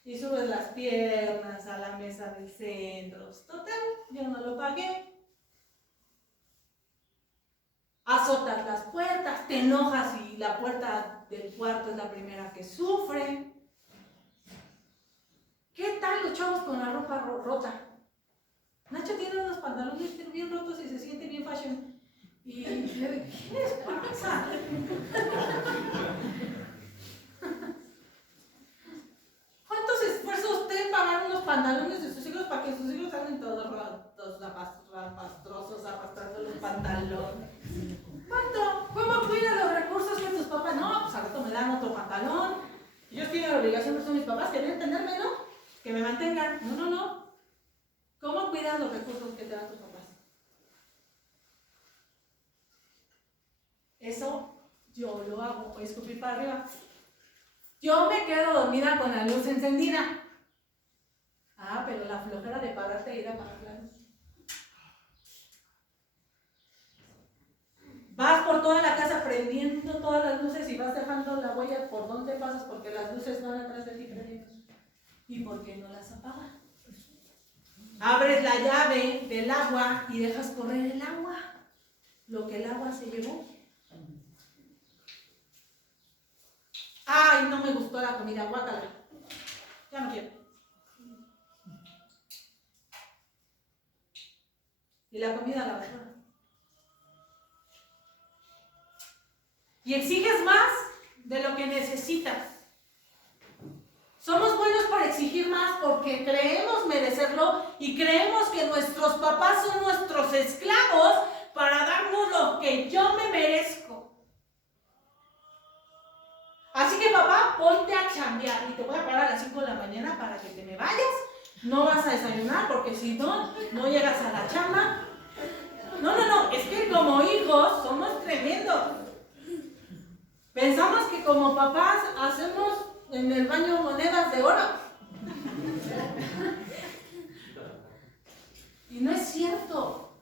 y subes las piernas a la mesa del centro. Total, yo no lo pagué. Azotas las puertas, te enojas y la puerta del cuarto es la primera que sufre. ¿Qué tal los chavos con la ropa rota? Nacho tiene unos pantalones bien rotos y se siente bien fashion. Y ¿qué les pasa? ¿Cuántos esfuerzos usted pagar unos pantalones de sus hijos para que sus hijos salen todos rotos, rapastrosos, arrastrando los pantalones? ¿Cuánto? ¿Cómo cuidan los recursos que tus papás? No, pues al rato me dan otro pantalón. Ellos tienen la obligación, pero son mis papás, que deben tenerme, ¿no? Que me mantengan. No. ¿Cómo cuidan los recursos que te dan tus papás? Eso yo lo hago. Voy a escupir para arriba. Yo me quedo dormida con la luz encendida. Ah, pero la flojera de pararte e ir a apagar la luz. Vas por toda la casa prendiendo todas las luces y vas dejando la huella por donde pasas porque las luces van atrás de ti prendiendo. ¿Y por qué no las apagas? Abres la llave del agua y dejas correr el agua. Lo que el agua se llevó. Ay, no me gustó la comida, guácala. Ya no quiero. Y la comida a la basura. Y exiges más de lo que necesitas. Somos buenos para exigir más porque creemos merecerlo y creemos que nuestros papás son nuestros esclavos para darnos lo que yo me merezco. Así que papá, ponte a chambear y te voy a parar a las 5 de la mañana para que te me vayas. No vas a desayunar porque si no, no llegas a la chamba. No, es que como hijos somos tremendos. Pensamos que como papás hacemos en el baño monedas de oro. Y no es cierto.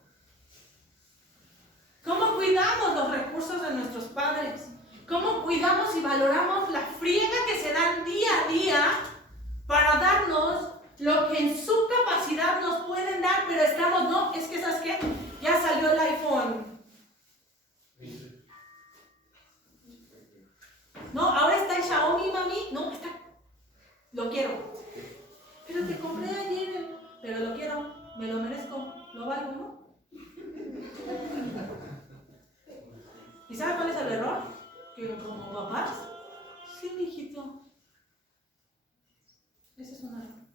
¿Cómo cuidamos los recursos de nuestros padres? ¿Cómo cuidamos y valoramos la friega que se dan día a día para darnos lo que en su capacidad nos pueden dar, pero estamos, no, es que ¿sabes qué? Ya salió el iPhone. No, ahora está el Xiaomi, mami. No, está. Lo quiero. Pero te compré ayer. Pero lo quiero. Me lo merezco. Lo valgo, ¿no? ¿Y sabes cuál es el error? Que como papás, sí, mijito. Ese es un error.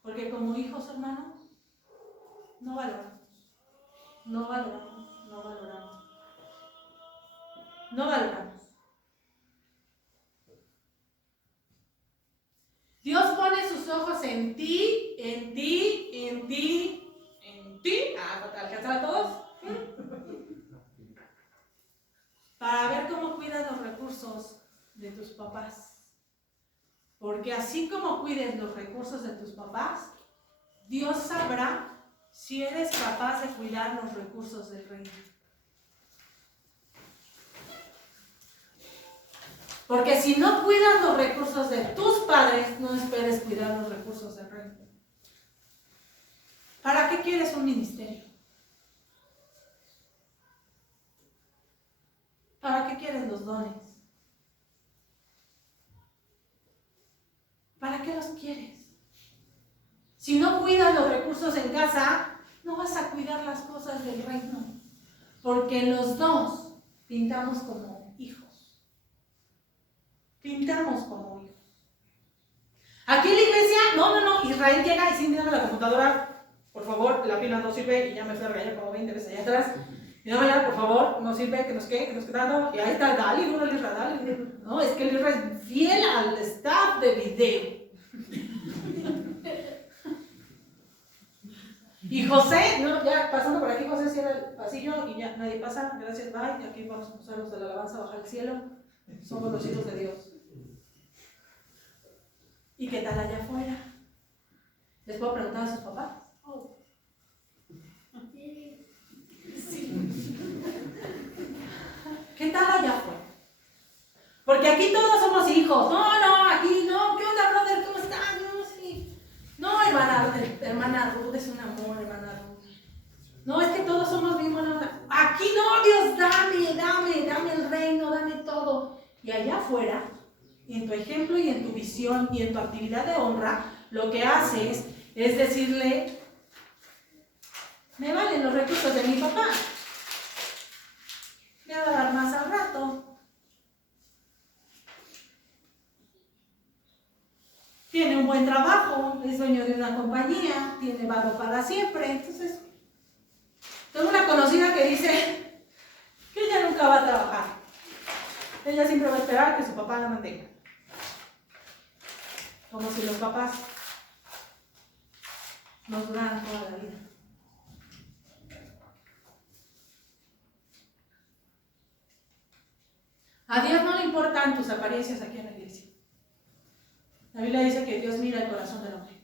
Porque como hijos, hermano, no valoramos. No valoramos. No valoramos. No valoramos. Dios pone sus ojos en ti, en ti, en ti, en ti. ¿Alcanzar a todos? Para ver cómo cuidas los recursos de tus papás. Porque así como cuides los recursos de tus papás, Dios sabrá si eres capaz de cuidar los recursos del reino. Porque si no cuidas los recursos de tus padres, no esperes cuidar los recursos del reino. ¿Para qué quieres un ministerio? ¿Para qué quieres los dones? ¿Para qué los quieres? Si no cuidas los recursos en casa, no vas a cuidar las cosas del reino. Porque los dos pintamos como hijos. Pintamos como hijos. Aquí en la iglesia, no, Israel llega y sin la computadora, por favor, la pila no sirve y ya me fui a regañar como 20 veces allá atrás. Y no, ya, por favor, no sirve, que nos quedamos. Y ahí está, dale, no, es que el Israel es fiel al staff de video. Y José, no, ya pasando por aquí, José cierra el pasillo y ya nadie pasa. Gracias, bye. Y aquí vamos a usar los de la alabanza, bajar al cielo. Somos los hijos de Dios. ¿Y qué tal allá afuera? ¿Les puedo preguntar a sus papás? Oh. Sí. ¿Qué tal allá afuera? Porque aquí todos somos hijos. No, aquí no. ¿Qué onda, brother? ¿Cómo estás? No, sí. No, hermana Ruth es un amor, hermana Ruth. No, es que todos somos bien buenos. Aquí no, Dios, dame el reino, dame todo. Y allá afuera, en tu ejemplo y en tu visión y en tu actividad de honra, lo que haces es decirle, me valen los recursos de mi papá. Me va a dar más al rato. Tiene un buen trabajo, es dueño de una compañía, tiene varo para siempre. Entonces, tengo una conocida que dice que ella nunca va a trabajar. Ella siempre va a esperar que su papá la mantenga. Como si los papás nos duraran toda la vida. A Dios no le importan tus apariencias aquí en la iglesia. La Biblia dice que Dios mira el corazón del hombre.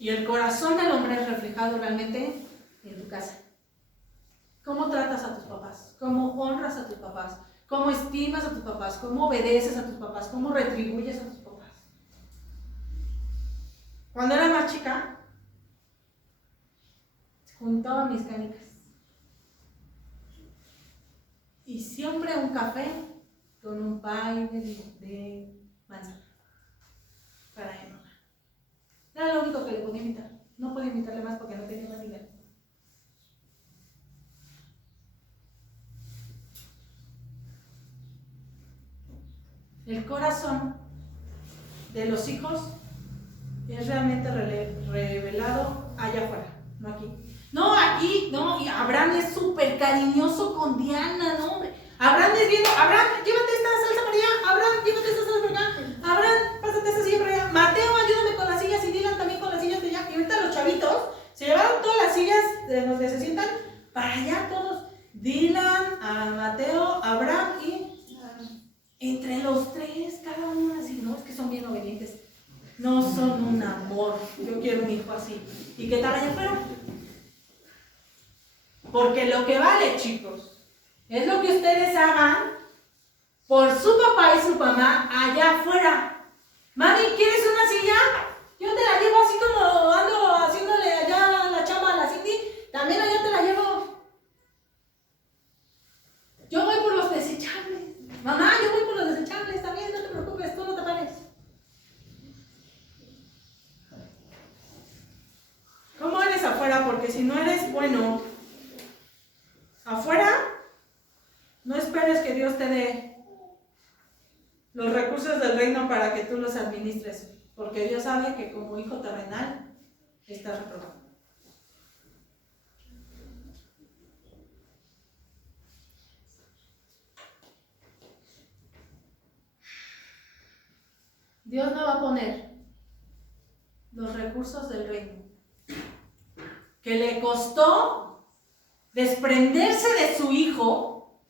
Y el corazón del hombre es reflejado realmente en tu casa. ¿Cómo tratas a tus papás? ¿Cómo honras a tus papás? ¿Cómo estimas a tus papás? ¿Cómo obedeces a tus papás? ¿Cómo retribuyes a tus papás? Cuando era más chica, juntaba mis canicas. Y siempre un café con un pie de manzana. Para Enola. Era lo único que le podía invitar. No podía invitarle más porque no tenía más dinero. El corazón de los hijos es realmente revelado allá afuera, no aquí. No, aquí, no, y Abraham es súper cariñoso con Diana, no, hombre. Abraham es viendo, Abraham, llévate esta salsa para allá, Abraham, llévate esta salsa para acá, Abraham, pásate esa silla para allá, Mateo, ayúdame con las sillas y Dylan también con las sillas de allá. Y ahorita los chavitos se llevaron todas las sillas de donde se sientan para allá todos. Dylan, a Mateo, Abraham y entre los tres, cada uno así, no, es que son bien obedientes. No son un amor. Yo quiero un hijo así. ¿Y qué tal allá afuera? Porque lo que vale, chicos, es lo que ustedes hagan por su papá y su mamá allá afuera. Mami, ¿quieres una silla? Yo te la llevo así como ando haciéndole allá la chamba a la Cindy. También allá te la llevo. Yo voy por los desechables. Mamá, yo voy por los desechables también, no te preocupes, tú no te pares. ¿Cómo eres afuera? Porque si no eres bueno afuera, no esperes que Dios te dé los recursos del reino para que tú los administres. Porque Dios sabe que como hijo terrenal estás reprobado. Dios no va a poner los recursos del reino que le costó desprenderse de su hijo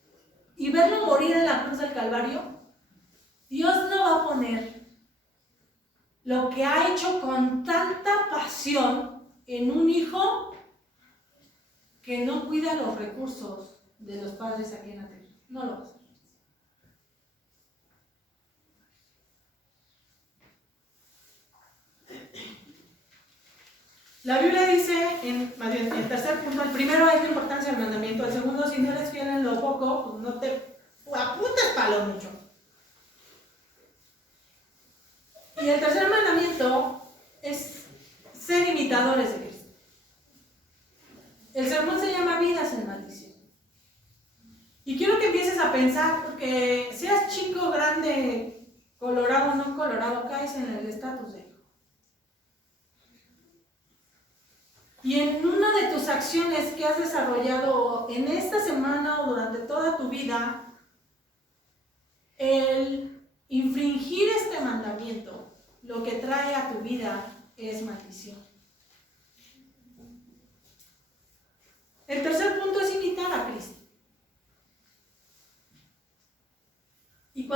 y verlo morir en la cruz del Calvario. Dios no va a poner lo que ha hecho con tanta pasión en un hijo que no cuida los recursos de los padres aquí en la tierra. No lo va a hacer. La Biblia dice, en el tercer punto, el primero es la importancia del mandamiento, el segundo, si no eres fiel en lo poco, pues no te apuntes para lo mucho. Y el tercer mandamiento es ser imitadores de Cristo. El sermón se llama Vidas en Maldición. Y quiero que empieces a pensar, porque seas chico, grande, colorado o no colorado, caes en el estatus de hijo. Y en una de tus acciones que has desarrollado en esta semana o durante toda tu vida, el infringir este mandamiento, lo que trae a tu vida es maldición.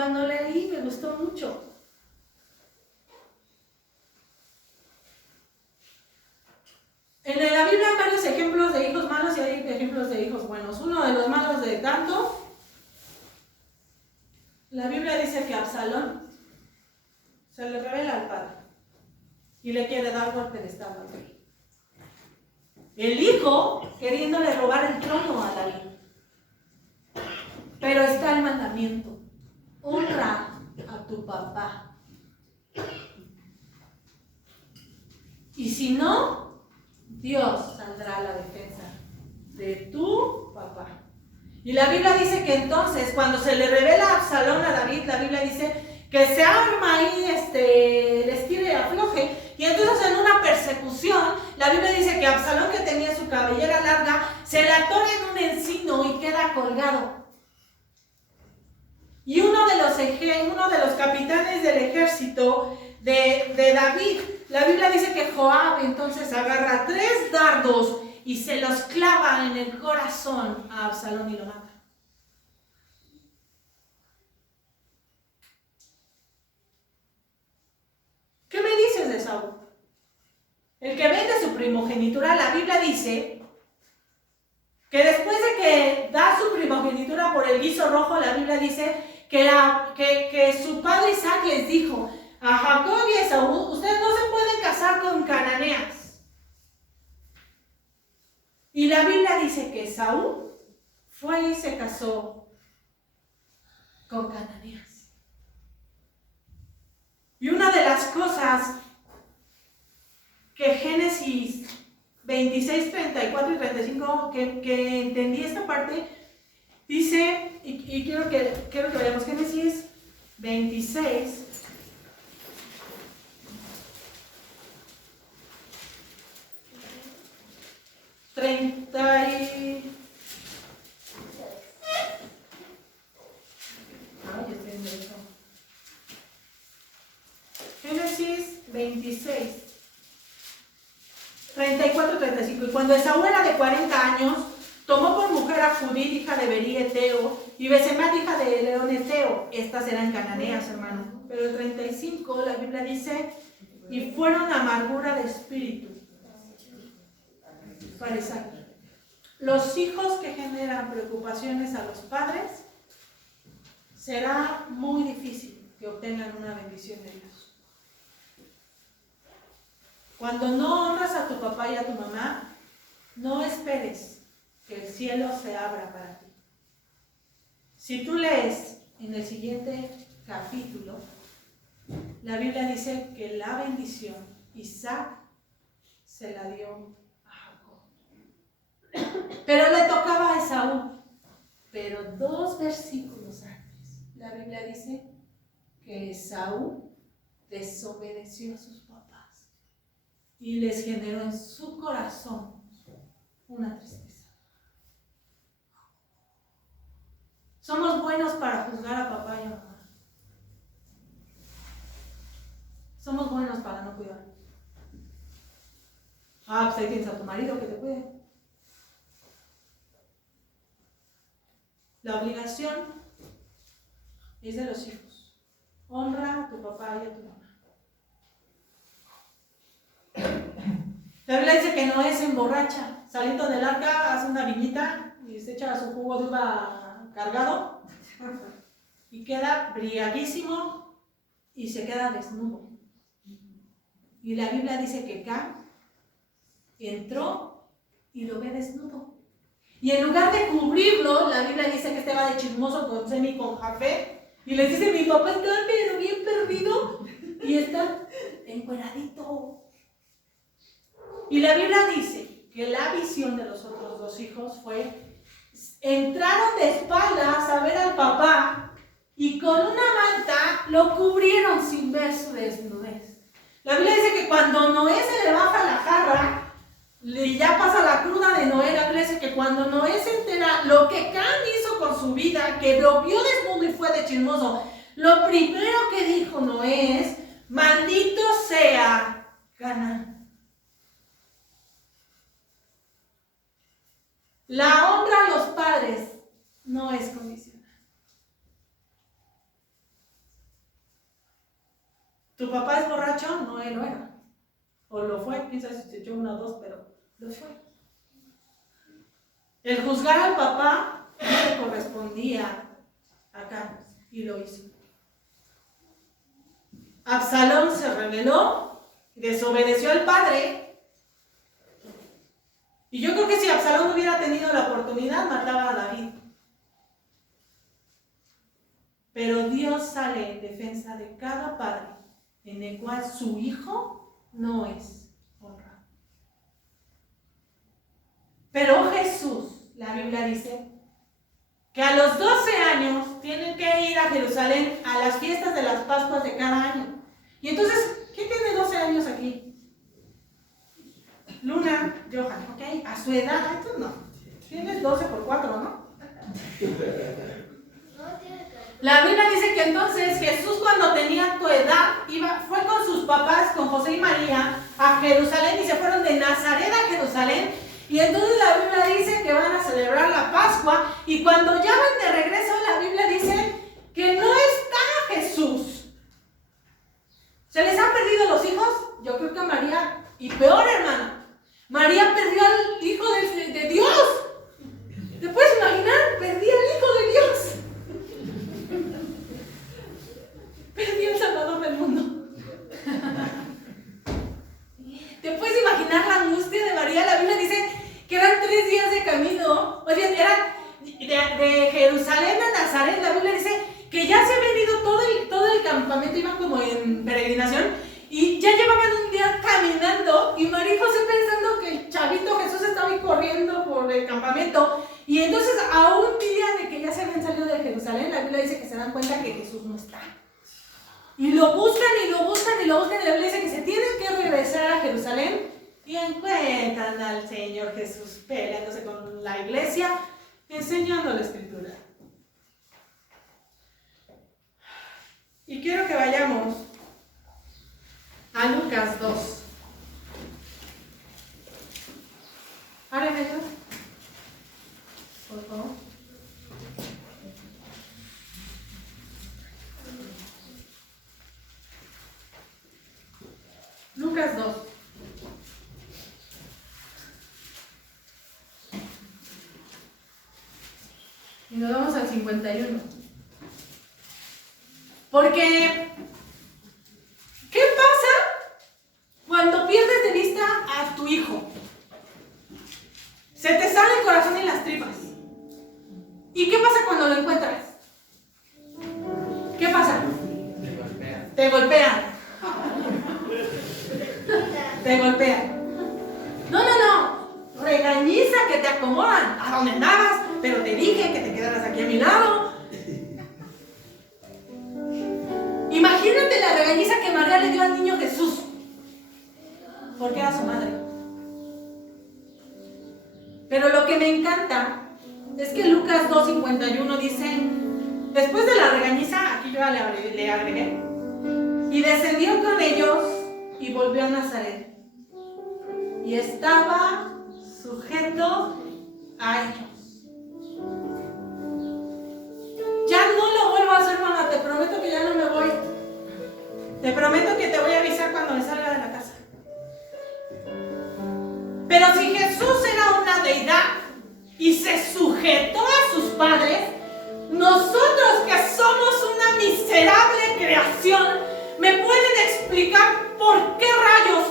cuando leí me gustó mucho. En la Biblia hay varios ejemplos de hijos malos y hay ejemplos de hijos buenos. Uno de los malos de tanto, la Biblia dice que Absalón se le revela al padre y le quiere dar golpe de estado al rey. El hijo queriéndole robar el trono a David. Pero está el mandamiento: honra a tu papá. Y si no, Dios saldrá a la defensa de tu papá. Y la Biblia dice que entonces, cuando se le revela Absalón a David, la Biblia dice que se arma ahí el estire y afloje. Y entonces en una persecución, la Biblia dice que Absalón, que tenía su cabellera larga, se le atora en un encino y queda colgado. Y uno de los capitanes del ejército de David, la Biblia dice que Joab entonces agarra 3 dardos y se los clava en el corazón a Absalón y lo mata. ¿Qué me dices de Saúl? El que vende su primogenitura, la Biblia dice que después de que da su primogenitura por el guiso rojo, la Biblia dice que su padre Isaac les dijo a Jacob y a Esaú: ustedes no se pueden casar con cananeas. Y la Biblia dice que Esaú fue y se casó con cananeas. Y una de las cosas que Génesis 26, 34 y 35, que entendí esta parte, dice, y quiero que vayamos, Génesis 26, 30 y... Ay, estoy en eso. Génesis 26, 34, 35. Y cuando Esaú era de 40 años, tomó por mujer a Judith, hija de Berí Eteo, y Besemat, hija de León Eteo. Estas eran cananeas, hermano. Pero el 35, la Biblia dice, y fueron amargura de espíritu para Isaac. Los hijos que generan preocupaciones a los padres, será muy difícil que obtengan una bendición de Dios. Cuando no honras a tu papá y a tu mamá, no esperes que el cielo se abra para ti. Si tú lees en el siguiente capítulo, la Biblia dice que la bendición Isaac se la dio a Jacob. Pero le tocaba a Esaú. Pero 2 versículos antes, la Biblia dice que Esaú desobedeció a sus papás y les generó en su corazón una tristeza. Somos buenos para juzgar a papá y a mamá. Somos buenos para no cuidar. Pues ahí tienes a tu marido que te cuide. La obligación es de los hijos. Honra a tu papá y a tu mamá. La Biblia dice que Noé se emborracha. Saliendo del arca, hace una viñita y se echa su jugo de uva cargado y queda briaguísimo y se queda desnudo. Y la Biblia dice que Cam entró y lo ve desnudo. Y en lugar de cubrirlo, la Biblia dice que estaba de chismoso con Sem y con Jafet. Y les dice: mi papá está pero bien perdido y está encueradito. Y la Biblia dice que la visión de los otros 2 hijos fue: entraron de espaldas a ver al papá y con una manta lo cubrieron sin ver su desnudez. La Biblia dice que cuando Noé se le baja la jarra y ya pasa la cruda de Noé, la Biblia dice que cuando Noé se entera lo que Cam hizo con su vida, que lo vio desnudo y fue de chismoso, lo primero que dijo Noé es: maldito sea Canaán. La honra a los padres no es condicional. ¿Tu papá es borracho? No, él lo era. O lo fue, quién sabe si se echó una o dos, pero lo fue. El juzgar al papá no le correspondía a Carlos y lo hizo. Absalón se rebeló, desobedeció al padre. Y yo creo que si Absalón hubiera tenido la oportunidad, mataba a David. Pero Dios sale en defensa de cada padre en el cual su hijo no es honrado. Pero Jesús, la Biblia dice, que a los 12 años tienen que ir a Jerusalén a las fiestas de las Pascuas de cada año. Y entonces, ¿quién tiene 12 años aquí? Luna, Johan, ¿ok? A su edad, esto no. Tienes 12 por 4, ¿no? La Biblia dice que entonces Jesús, cuando tenía tu edad, fue con sus papás, con José y María, a Jerusalén, y se fueron de Nazaret a Jerusalén. Y entonces la Biblia dice que van a celebrar la Pascua, y cuando ya van de regreso, la Biblia dice que no está Jesús. ¿Se les han perdido los hijos? Yo creo que María, y peor, hermana, María perdió al Hijo de Dios. ¿Te puedes imaginar? Perdí al Hijo de Dios. Perdí el Salvador del mundo. ¿Te puedes imaginar la angustia de María? La Biblia dice que eran 3 días de camino. O sea, eran de Jerusalén a Nazaret. La Biblia dice que ya se había ido todo el campamento, iban como en peregrinación, y ya llevaban un día caminando, y María y José pensando que el chavito Jesús estaba ahí corriendo por el campamento. Y entonces, a un día de que ya se habían salido de Jerusalén, la Biblia dice que se dan cuenta que Jesús no está. Y lo buscan y lo buscan y lo buscan, y la Biblia dice que se tienen que regresar a Jerusalén y encuentran al Señor Jesús peleándose con la iglesia, enseñando la Escritura. Y quiero que vayamos a Lucas 2. Ábreme, por favor. Lucas 2. Y nos vamos al 51. Porque, ¿qué pasa cuando pierdes de vista a tu hijo? Se te sale el corazón en las tripas. ¿Y qué pasa cuando lo encuentras? ¿Qué pasa? Te golpean. Te golpean. No. Regañiza que te acomodan. ¿A dónde andabas? Pero te dije que te quedaras aquí a mi lado. Imagínate la regañiza que María le dio al niño Jesús, porque era su madre. Pero lo que me encanta es que Lucas 2:51 dice, después de la regañiza, aquí yo le agregué, y descendió con ellos y volvió a Nazaret. Y estaba sujeto a ellos. Ya no lo vuelvo a hacer, hermana, te prometo que ya no me voy. Te prometo que te voy a avisar cuando me salga de la casa. Pero si Jesús era una deidad y se sujetó a sus padres, nosotros que somos una miserable creación, ¿me pueden explicar por qué rayos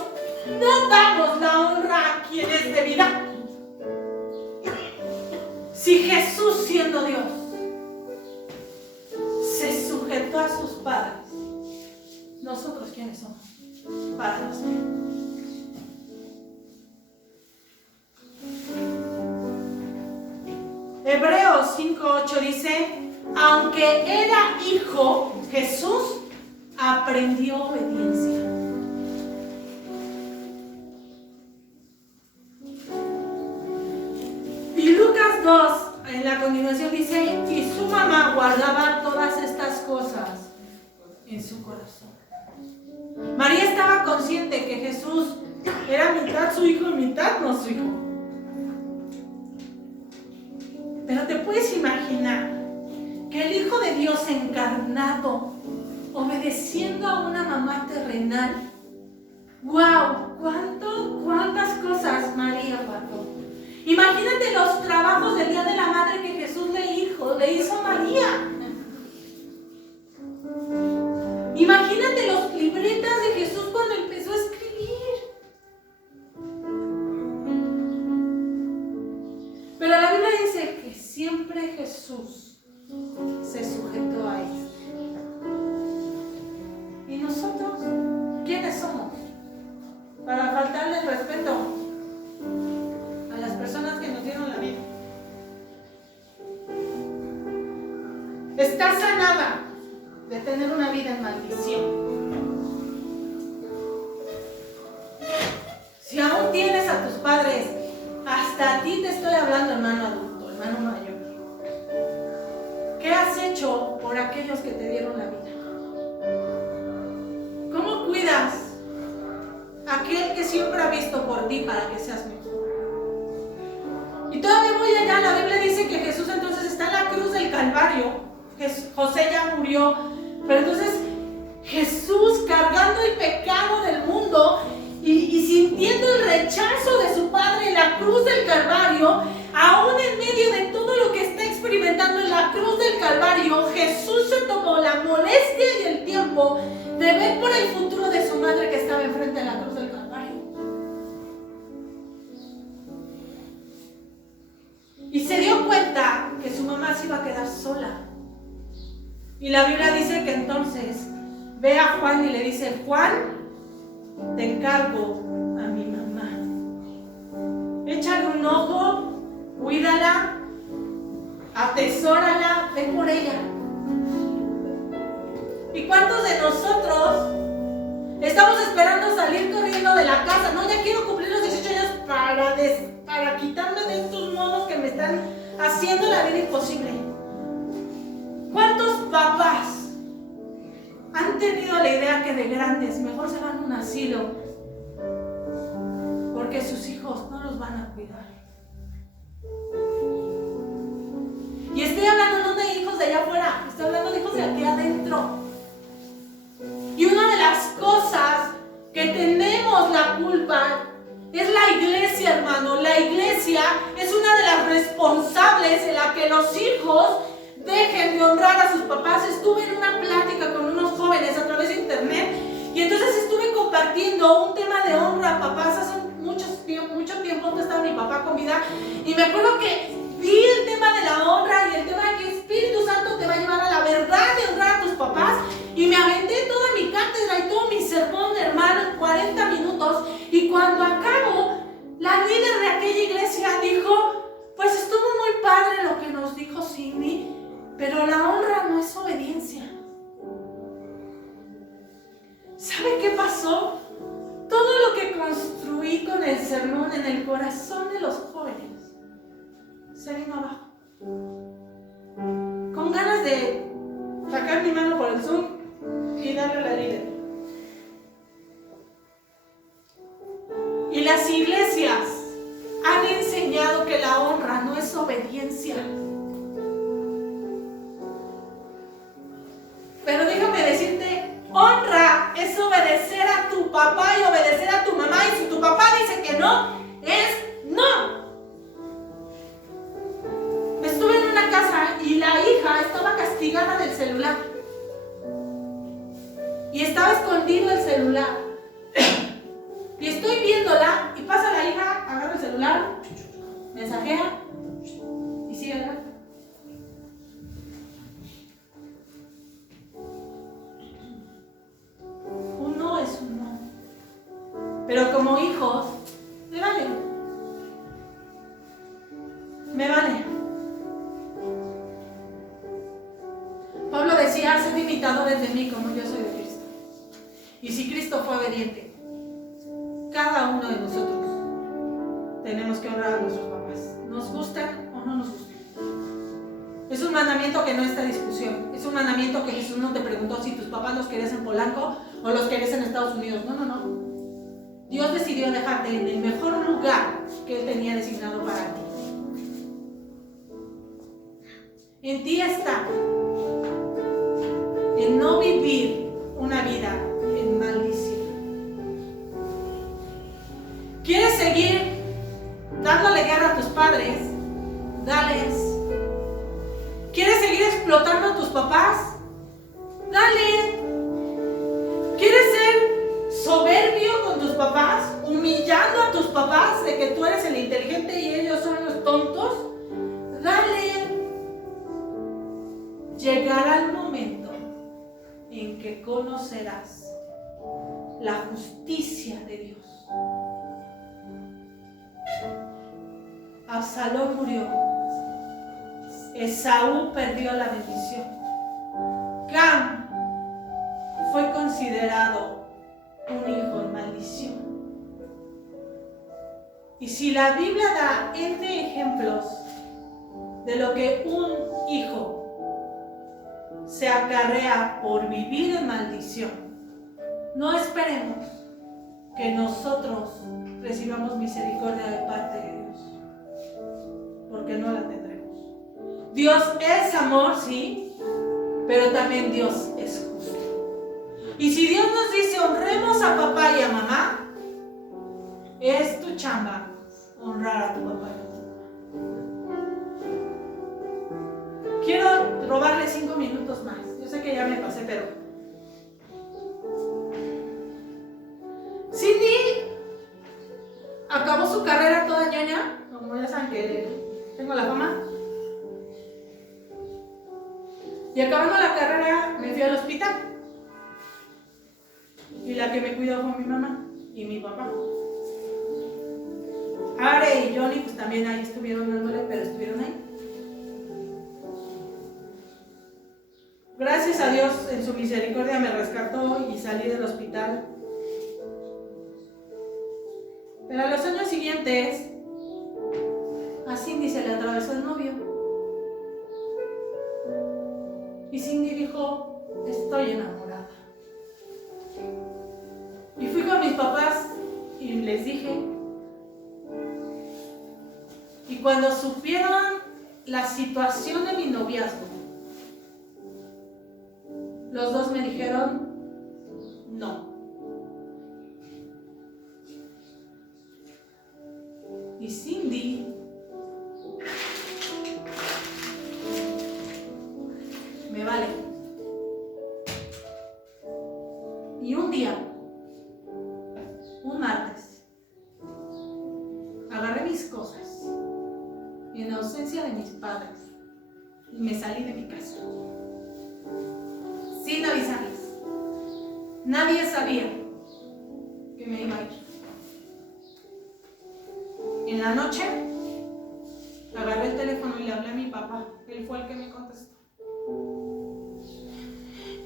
no damos la honra a quien es debida? Si Jesús, siendo Dios, se sujetó a sus padres, ¿nosotros quiénes somos para los que? Hebreos 5:8 dice, aunque era hijo, Jesús aprendió obediencia. Y Lucas 2, en la continuación dice, y su mamá guardaba todas estas cosas en su corazón. María estaba consciente que Jesús era mitad su hijo y mitad no su hijo. Pero te puedes imaginar que el Hijo de Dios encarnado, obedeciendo a una mamá terrenal. ¡Wow! ¿Cuántas cosas María pasó? Imagínate los trabajos del Día de la Madre que Jesús le hizo a María. Imagínate los libretas de Jesús cuando empezó a escribir. Pero la Biblia dice que siempre Jesús se sujetó a ella. ¿Y nosotros quiénes somos? Para faltarle el respeto a las personas que nos dieron la vida. Estás sanada de tener una vida en maldición. Si aún tienes a tus padres, hasta a ti te estoy hablando, hermano adulto, hermano mayor. ¿Qué has hecho por aquellos que te dieron la vida? ¿Cómo cuidas a aquel que siempre ha visto por ti para que seas mejor? Y todavía voy allá, la Biblia dice que Jesús entonces está en la cruz del Calvario. José ya murió, pero entonces Jesús cargando el pecado del mundo y sintiendo el rechazo de su Padre en la cruz del Calvario, aún en medio de todo lo que está experimentando en la cruz del Calvario, Jesús se tomó la molestia y el tiempo de ver por el futuro de su madre que estaba enfrente de la cruz del Calvario. Y se dio cuenta que su mamá se iba a quedar sola. Y la Biblia dice que entonces ve a Juan y le dice: Juan, te encargo a mi mamá. Échale un ojo, cuídala, atesórala, ven por ella. ¿Y cuántos de nosotros estamos esperando salir corriendo de la casa? No, ya quiero cumplir los 18 años para quitarme de estos monos que me están haciendo la vida imposible. ¿Cuántos papás han tenido la idea que de grandes mejor se van a un asilo porque sus hijos no los van a cuidar? Y estoy hablando no de hijos de allá afuera, estoy hablando de hijos de aquí adentro. Y una de las cosas que tenemos la culpa es la iglesia, hermano. La iglesia es una de las responsables en la que los hijos dejen de honrar a sus papás. Estuve en una plática con unos jóvenes a través de internet y entonces estuve compartiendo un tema de honra a papás. Hace mucho tiempo no estaba mi papá con vida y me acuerdo que vi el tema de la honra y el tema de que el Espíritu Santo te va a llevar a la verdad de honrar a tus papás, y me aventé toda mi cátedra y todo mi sermón, hermano, en 40 minutos. Y cuando acabo, la líder de aquella iglesia dijo: pues estuvo muy padre lo que nos dijo Cindy, pero la honra no es obediencia. ¿Sabe qué pasó? Todo lo que construí con el sermón en el corazón de los jóvenes se vino abajo. Con ganas de sacar mi mano por el Zoom y darle a la líder. Y las iglesias han enseñado que la honra no es obediencia. Pero déjame decirte, honra es obedecer a tu papá y obedecer a tu mamá. Y si tu papá dice que no, es no. Estuve en una casa y la hija estaba castigada del celular. Y estaba escondido el celular. Y estoy viéndola y pasa la hija, agarra el celular, mensajea y sigue adelante. Un no es un no. Pero como hijos, me vale. Me vale. Pablo decía: sed imitadores de mí como yo soy de Cristo. Y si Cristo fue obediente, cada uno de nosotros tenemos que honrar a nuestros papás, nos gustan o no nos gustan. Es un mandamiento que no está en discusión. Es un mandamiento que Jesús no te preguntó si tus papás los querías en Polanco o los querías en Estados Unidos. No, no, no. Dios decidió dejarte en el mejor lugar que Él tenía designado para ti. En ti está en no vivir explotando a tus papás? Dale. ¿Quieres ser soberbio con tus papás? ¿Humillando a tus papás de que tú eres el inteligente y ellos son los tontos? Dale. Llegará el momento en que conocerás la justicia de Dios. Absalón murió. Esaú perdió la bendición. Cam fue considerado un hijo en maldición. Y si la Biblia da N ejemplos de lo que un hijo se acarrea por vivir en maldición, no esperemos que nosotros recibamos misericordia de parte de Dios, porque no la tendremos. Dios es amor, sí, pero también Dios es justo. Y si Dios nos dice honremos a papá y a mamá, es tu chamba honrar a tu papá y a tu mamá. Quiero robarle 5 minutos más. Yo sé que ya me pasé, pero Cindy acabó su carrera toda ñoña, como ya saben que tengo la fama. Y acabando la carrera me fui al hospital. Y la que me cuidó fue mi mamá y mi papá. Are y Johnny pues también ahí estuvieron dándole, pero estuvieron ahí. Gracias a Dios en su misericordia me rescató y salí del hospital. Pero a los años siguientes a Cindy se le atravesó el novio. Y Cindy dijo, estoy enamorada. Y fui con mis papás y les dije. Y cuando supieron la situación de mi noviazgo, los dos me dijeron, no. Y Cindy me vale. Y un día, un martes, agarré mis cosas y en ausencia de mis padres me salí de mi casa sin avisarles. Nadie sabía que me iba a ir. En la noche agarré el teléfono y le hablé a mi papá. Él fue el que me contestó.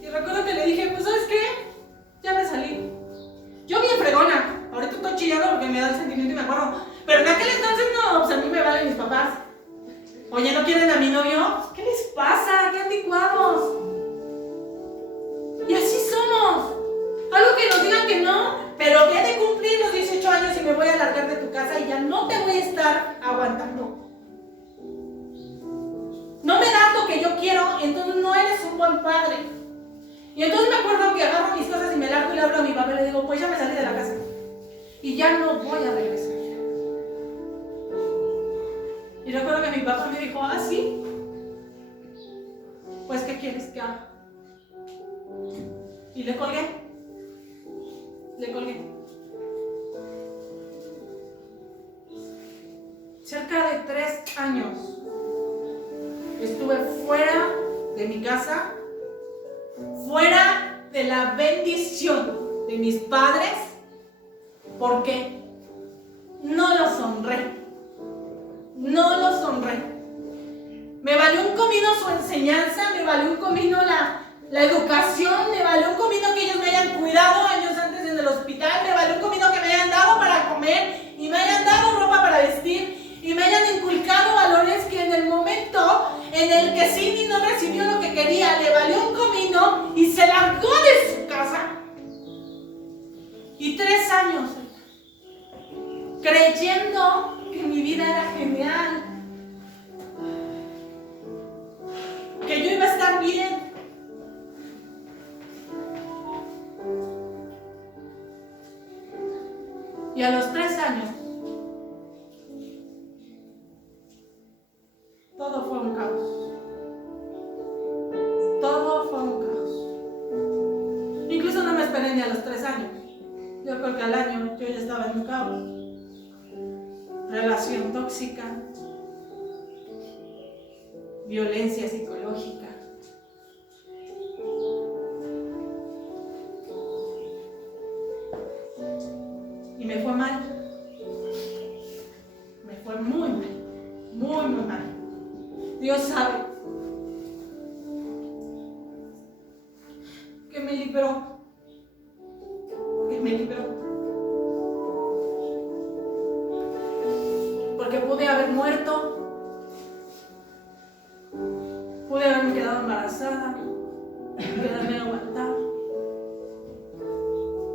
Y recuerdo que le dije, pues ¿sabes qué? Ya me salí. Yo bien fregona. Ahorita estoy chillando porque me da el sentimiento y me acuerdo. Pero en aquel entonces no, pues a mí me valen mis papás. Oye, ¿no quieren a mi novio? ¿Qué les pasa? ¡Qué anticuados! Y así somos. Algo que nos digan que no, pero que he de cumplir los 18 años y me voy a largar de tu casa y ya no te voy a estar aguantando. No me das lo que yo quiero, entonces no eres un buen padre. Y entonces me acuerdo que agarro mis cosas y me largo y le hablo a mi papá y le digo, pues ya me salí de la casa y ya no voy a regresar. Y recuerdo que mi papá me dijo, ¿ah, sí? Pues ¿qué quieres que haga? Y le colgué. Cerca de 3 años estuve fuera de mi casa, fuera de la bendición de mis padres, porque no los honré. Me valió un comino su enseñanza, me valió un comino la educación, me valió un comino que ellos me hayan cuidado años antes en el hospital, me valió un comino que me hayan dado para comer y me hayan dado ropa para vestir y me hayan inculcado valores que en el momento en el que Cindy no recibió lo que quería, le valió un comino y se largó de su casa. Y 3 años creyendo que mi vida era genial, que yo iba a estar bien. Y a los 3 años, todo fue un caos. Yo creo que al año yo ya estaba en un caos. Relación tóxica, violencia psicológica. Y me fue mal. Me fue muy mal. Muy, muy mal. Dios sabe que me libró. Que me libró. Porque pude haber muerto. Pude haberme quedado embarazada. Quedarme aguantada.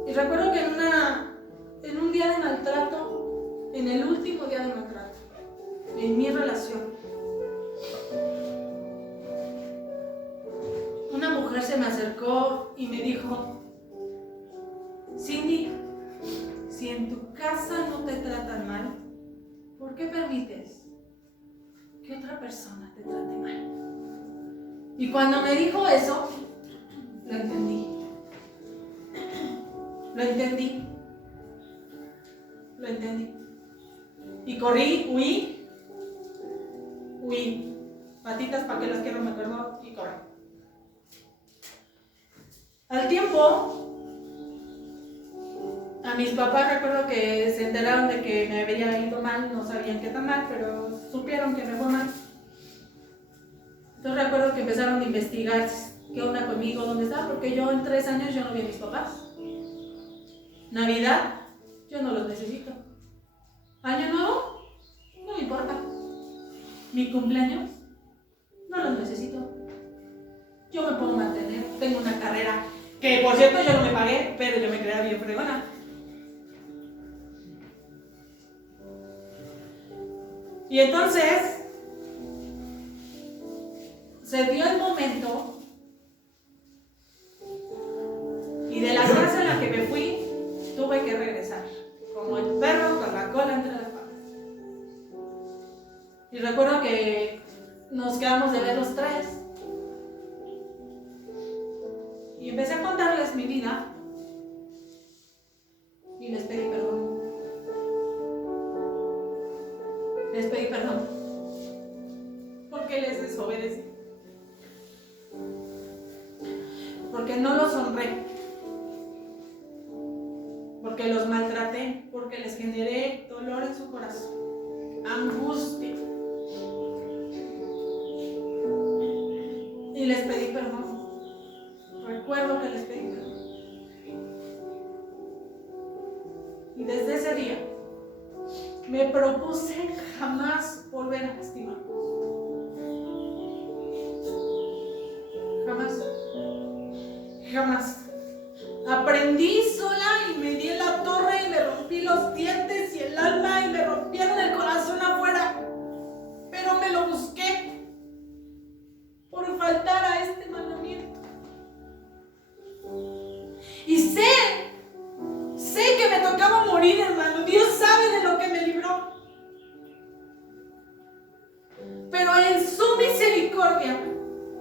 Y recuerdo que en un día de maltrato, en el último día de maltrato, en mi relación, una mujer se me acercó y me dijo: Cindy, si en tu casa no te tratan mal, ¿por qué permites que otra persona te trate mal? Y cuando me dijo eso, lo entendí. Lo entendí. Lo entendí. Y corrí, huí. Patitas para que las quiero, me acuerdo, y corrí. Al tiempo, a mis papás recuerdo que se enteraron de que me había ido mal, no sabían qué tan mal, pero supieron que me fue mal. Entonces recuerdo que empezaron a investigar qué onda conmigo, dónde estaba, porque yo en 3 años yo no vi a mis papás. Navidad, yo no los necesito. Año nuevo, no me importa. Mi cumpleaños, no los necesito. Yo me puedo mantener, tengo una carrera que por cierto yo no me pagué, pero yo me creía bien fregona. Y entonces se dio el momento y de la casa en la que me fui tuve que regresar, como el perro con la cola entre las patas. Y recuerdo que nos quedamos de ver los 3 y empecé a contarles mi vida y les pedí perdón. Les pedí perdón porque les desobedecí, porque no los honré, porque los maltraté, porque les generé dolor en su corazón, angustia. Y les pedí perdón. Recuerdo que les pedí perdón. Y desde ese día me propuse jamás volver a lastimarlos. Jamás. Jamás. Aprendí sola y me di en la torre y me rompí los dientes y el alma y me rompieron el corazón afuera. Pero me lo busqué por faltar a este mandamiento. Y sé que me tocaba morir, hermano. Dios sabe de lo que me libró. Pero en su misericordia,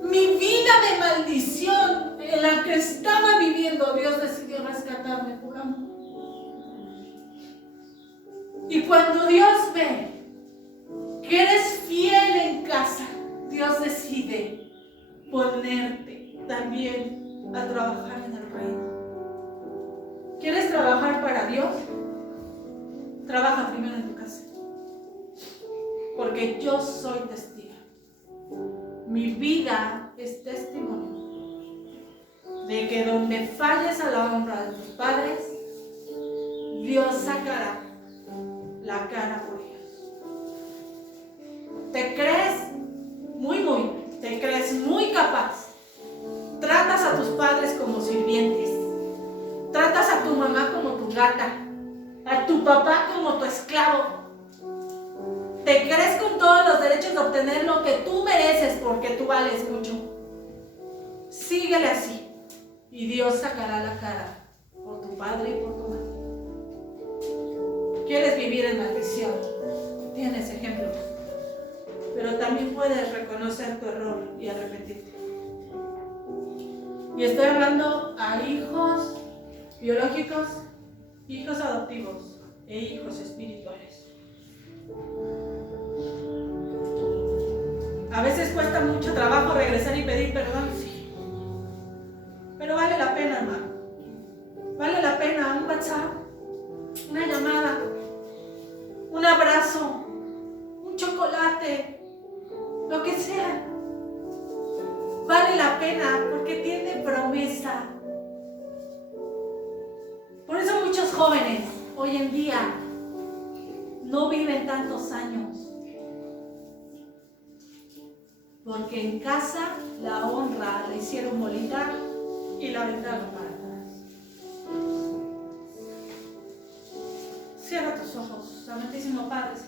mi vida de maldición en la que estaba viviendo, Dios decidió rescatarme por amor. Y cuando Dios ve que eres fiel en casa, Dios decide ponerte también a trabajar en el reino. ¿Quieres trabajar para Dios? Trabaja primero en tu casa. Porque yo soy testigo. Mi vida es testimonio de que donde falles a la honra de tus padres, Dios sacará la cara por ellos. Te crees muy capaz. Tratas a tus padres como sirvientes. Tratas a tu mamá como tu gata. A tu papá como tu esclavo. Te crees con todos los derechos de obtener lo que tú mereces porque tú vales mucho. Síguele así y Dios sacará la cara por tu padre y por tu madre. ¿Quieres vivir en maldición? Tienes ejemplo. Pero también puedes reconocer tu error y arrepentirte. Y estoy hablando a hijos biológicos hijos adoptivos e hijos espirituales. A veces cuesta mucho trabajo regresar y pedir perdón, sí. Pero vale la pena, hermano. Vale la pena un WhatsApp, una llamada, un abrazo, un chocolate, lo que sea. Vale la pena porque tiene promesa. Por eso muchos jóvenes hoy en día no viven tantos años. Porque en casa la honra la hicieron bolita y la aventaron para atrás. Cierra tus ojos, amantísimo Padre.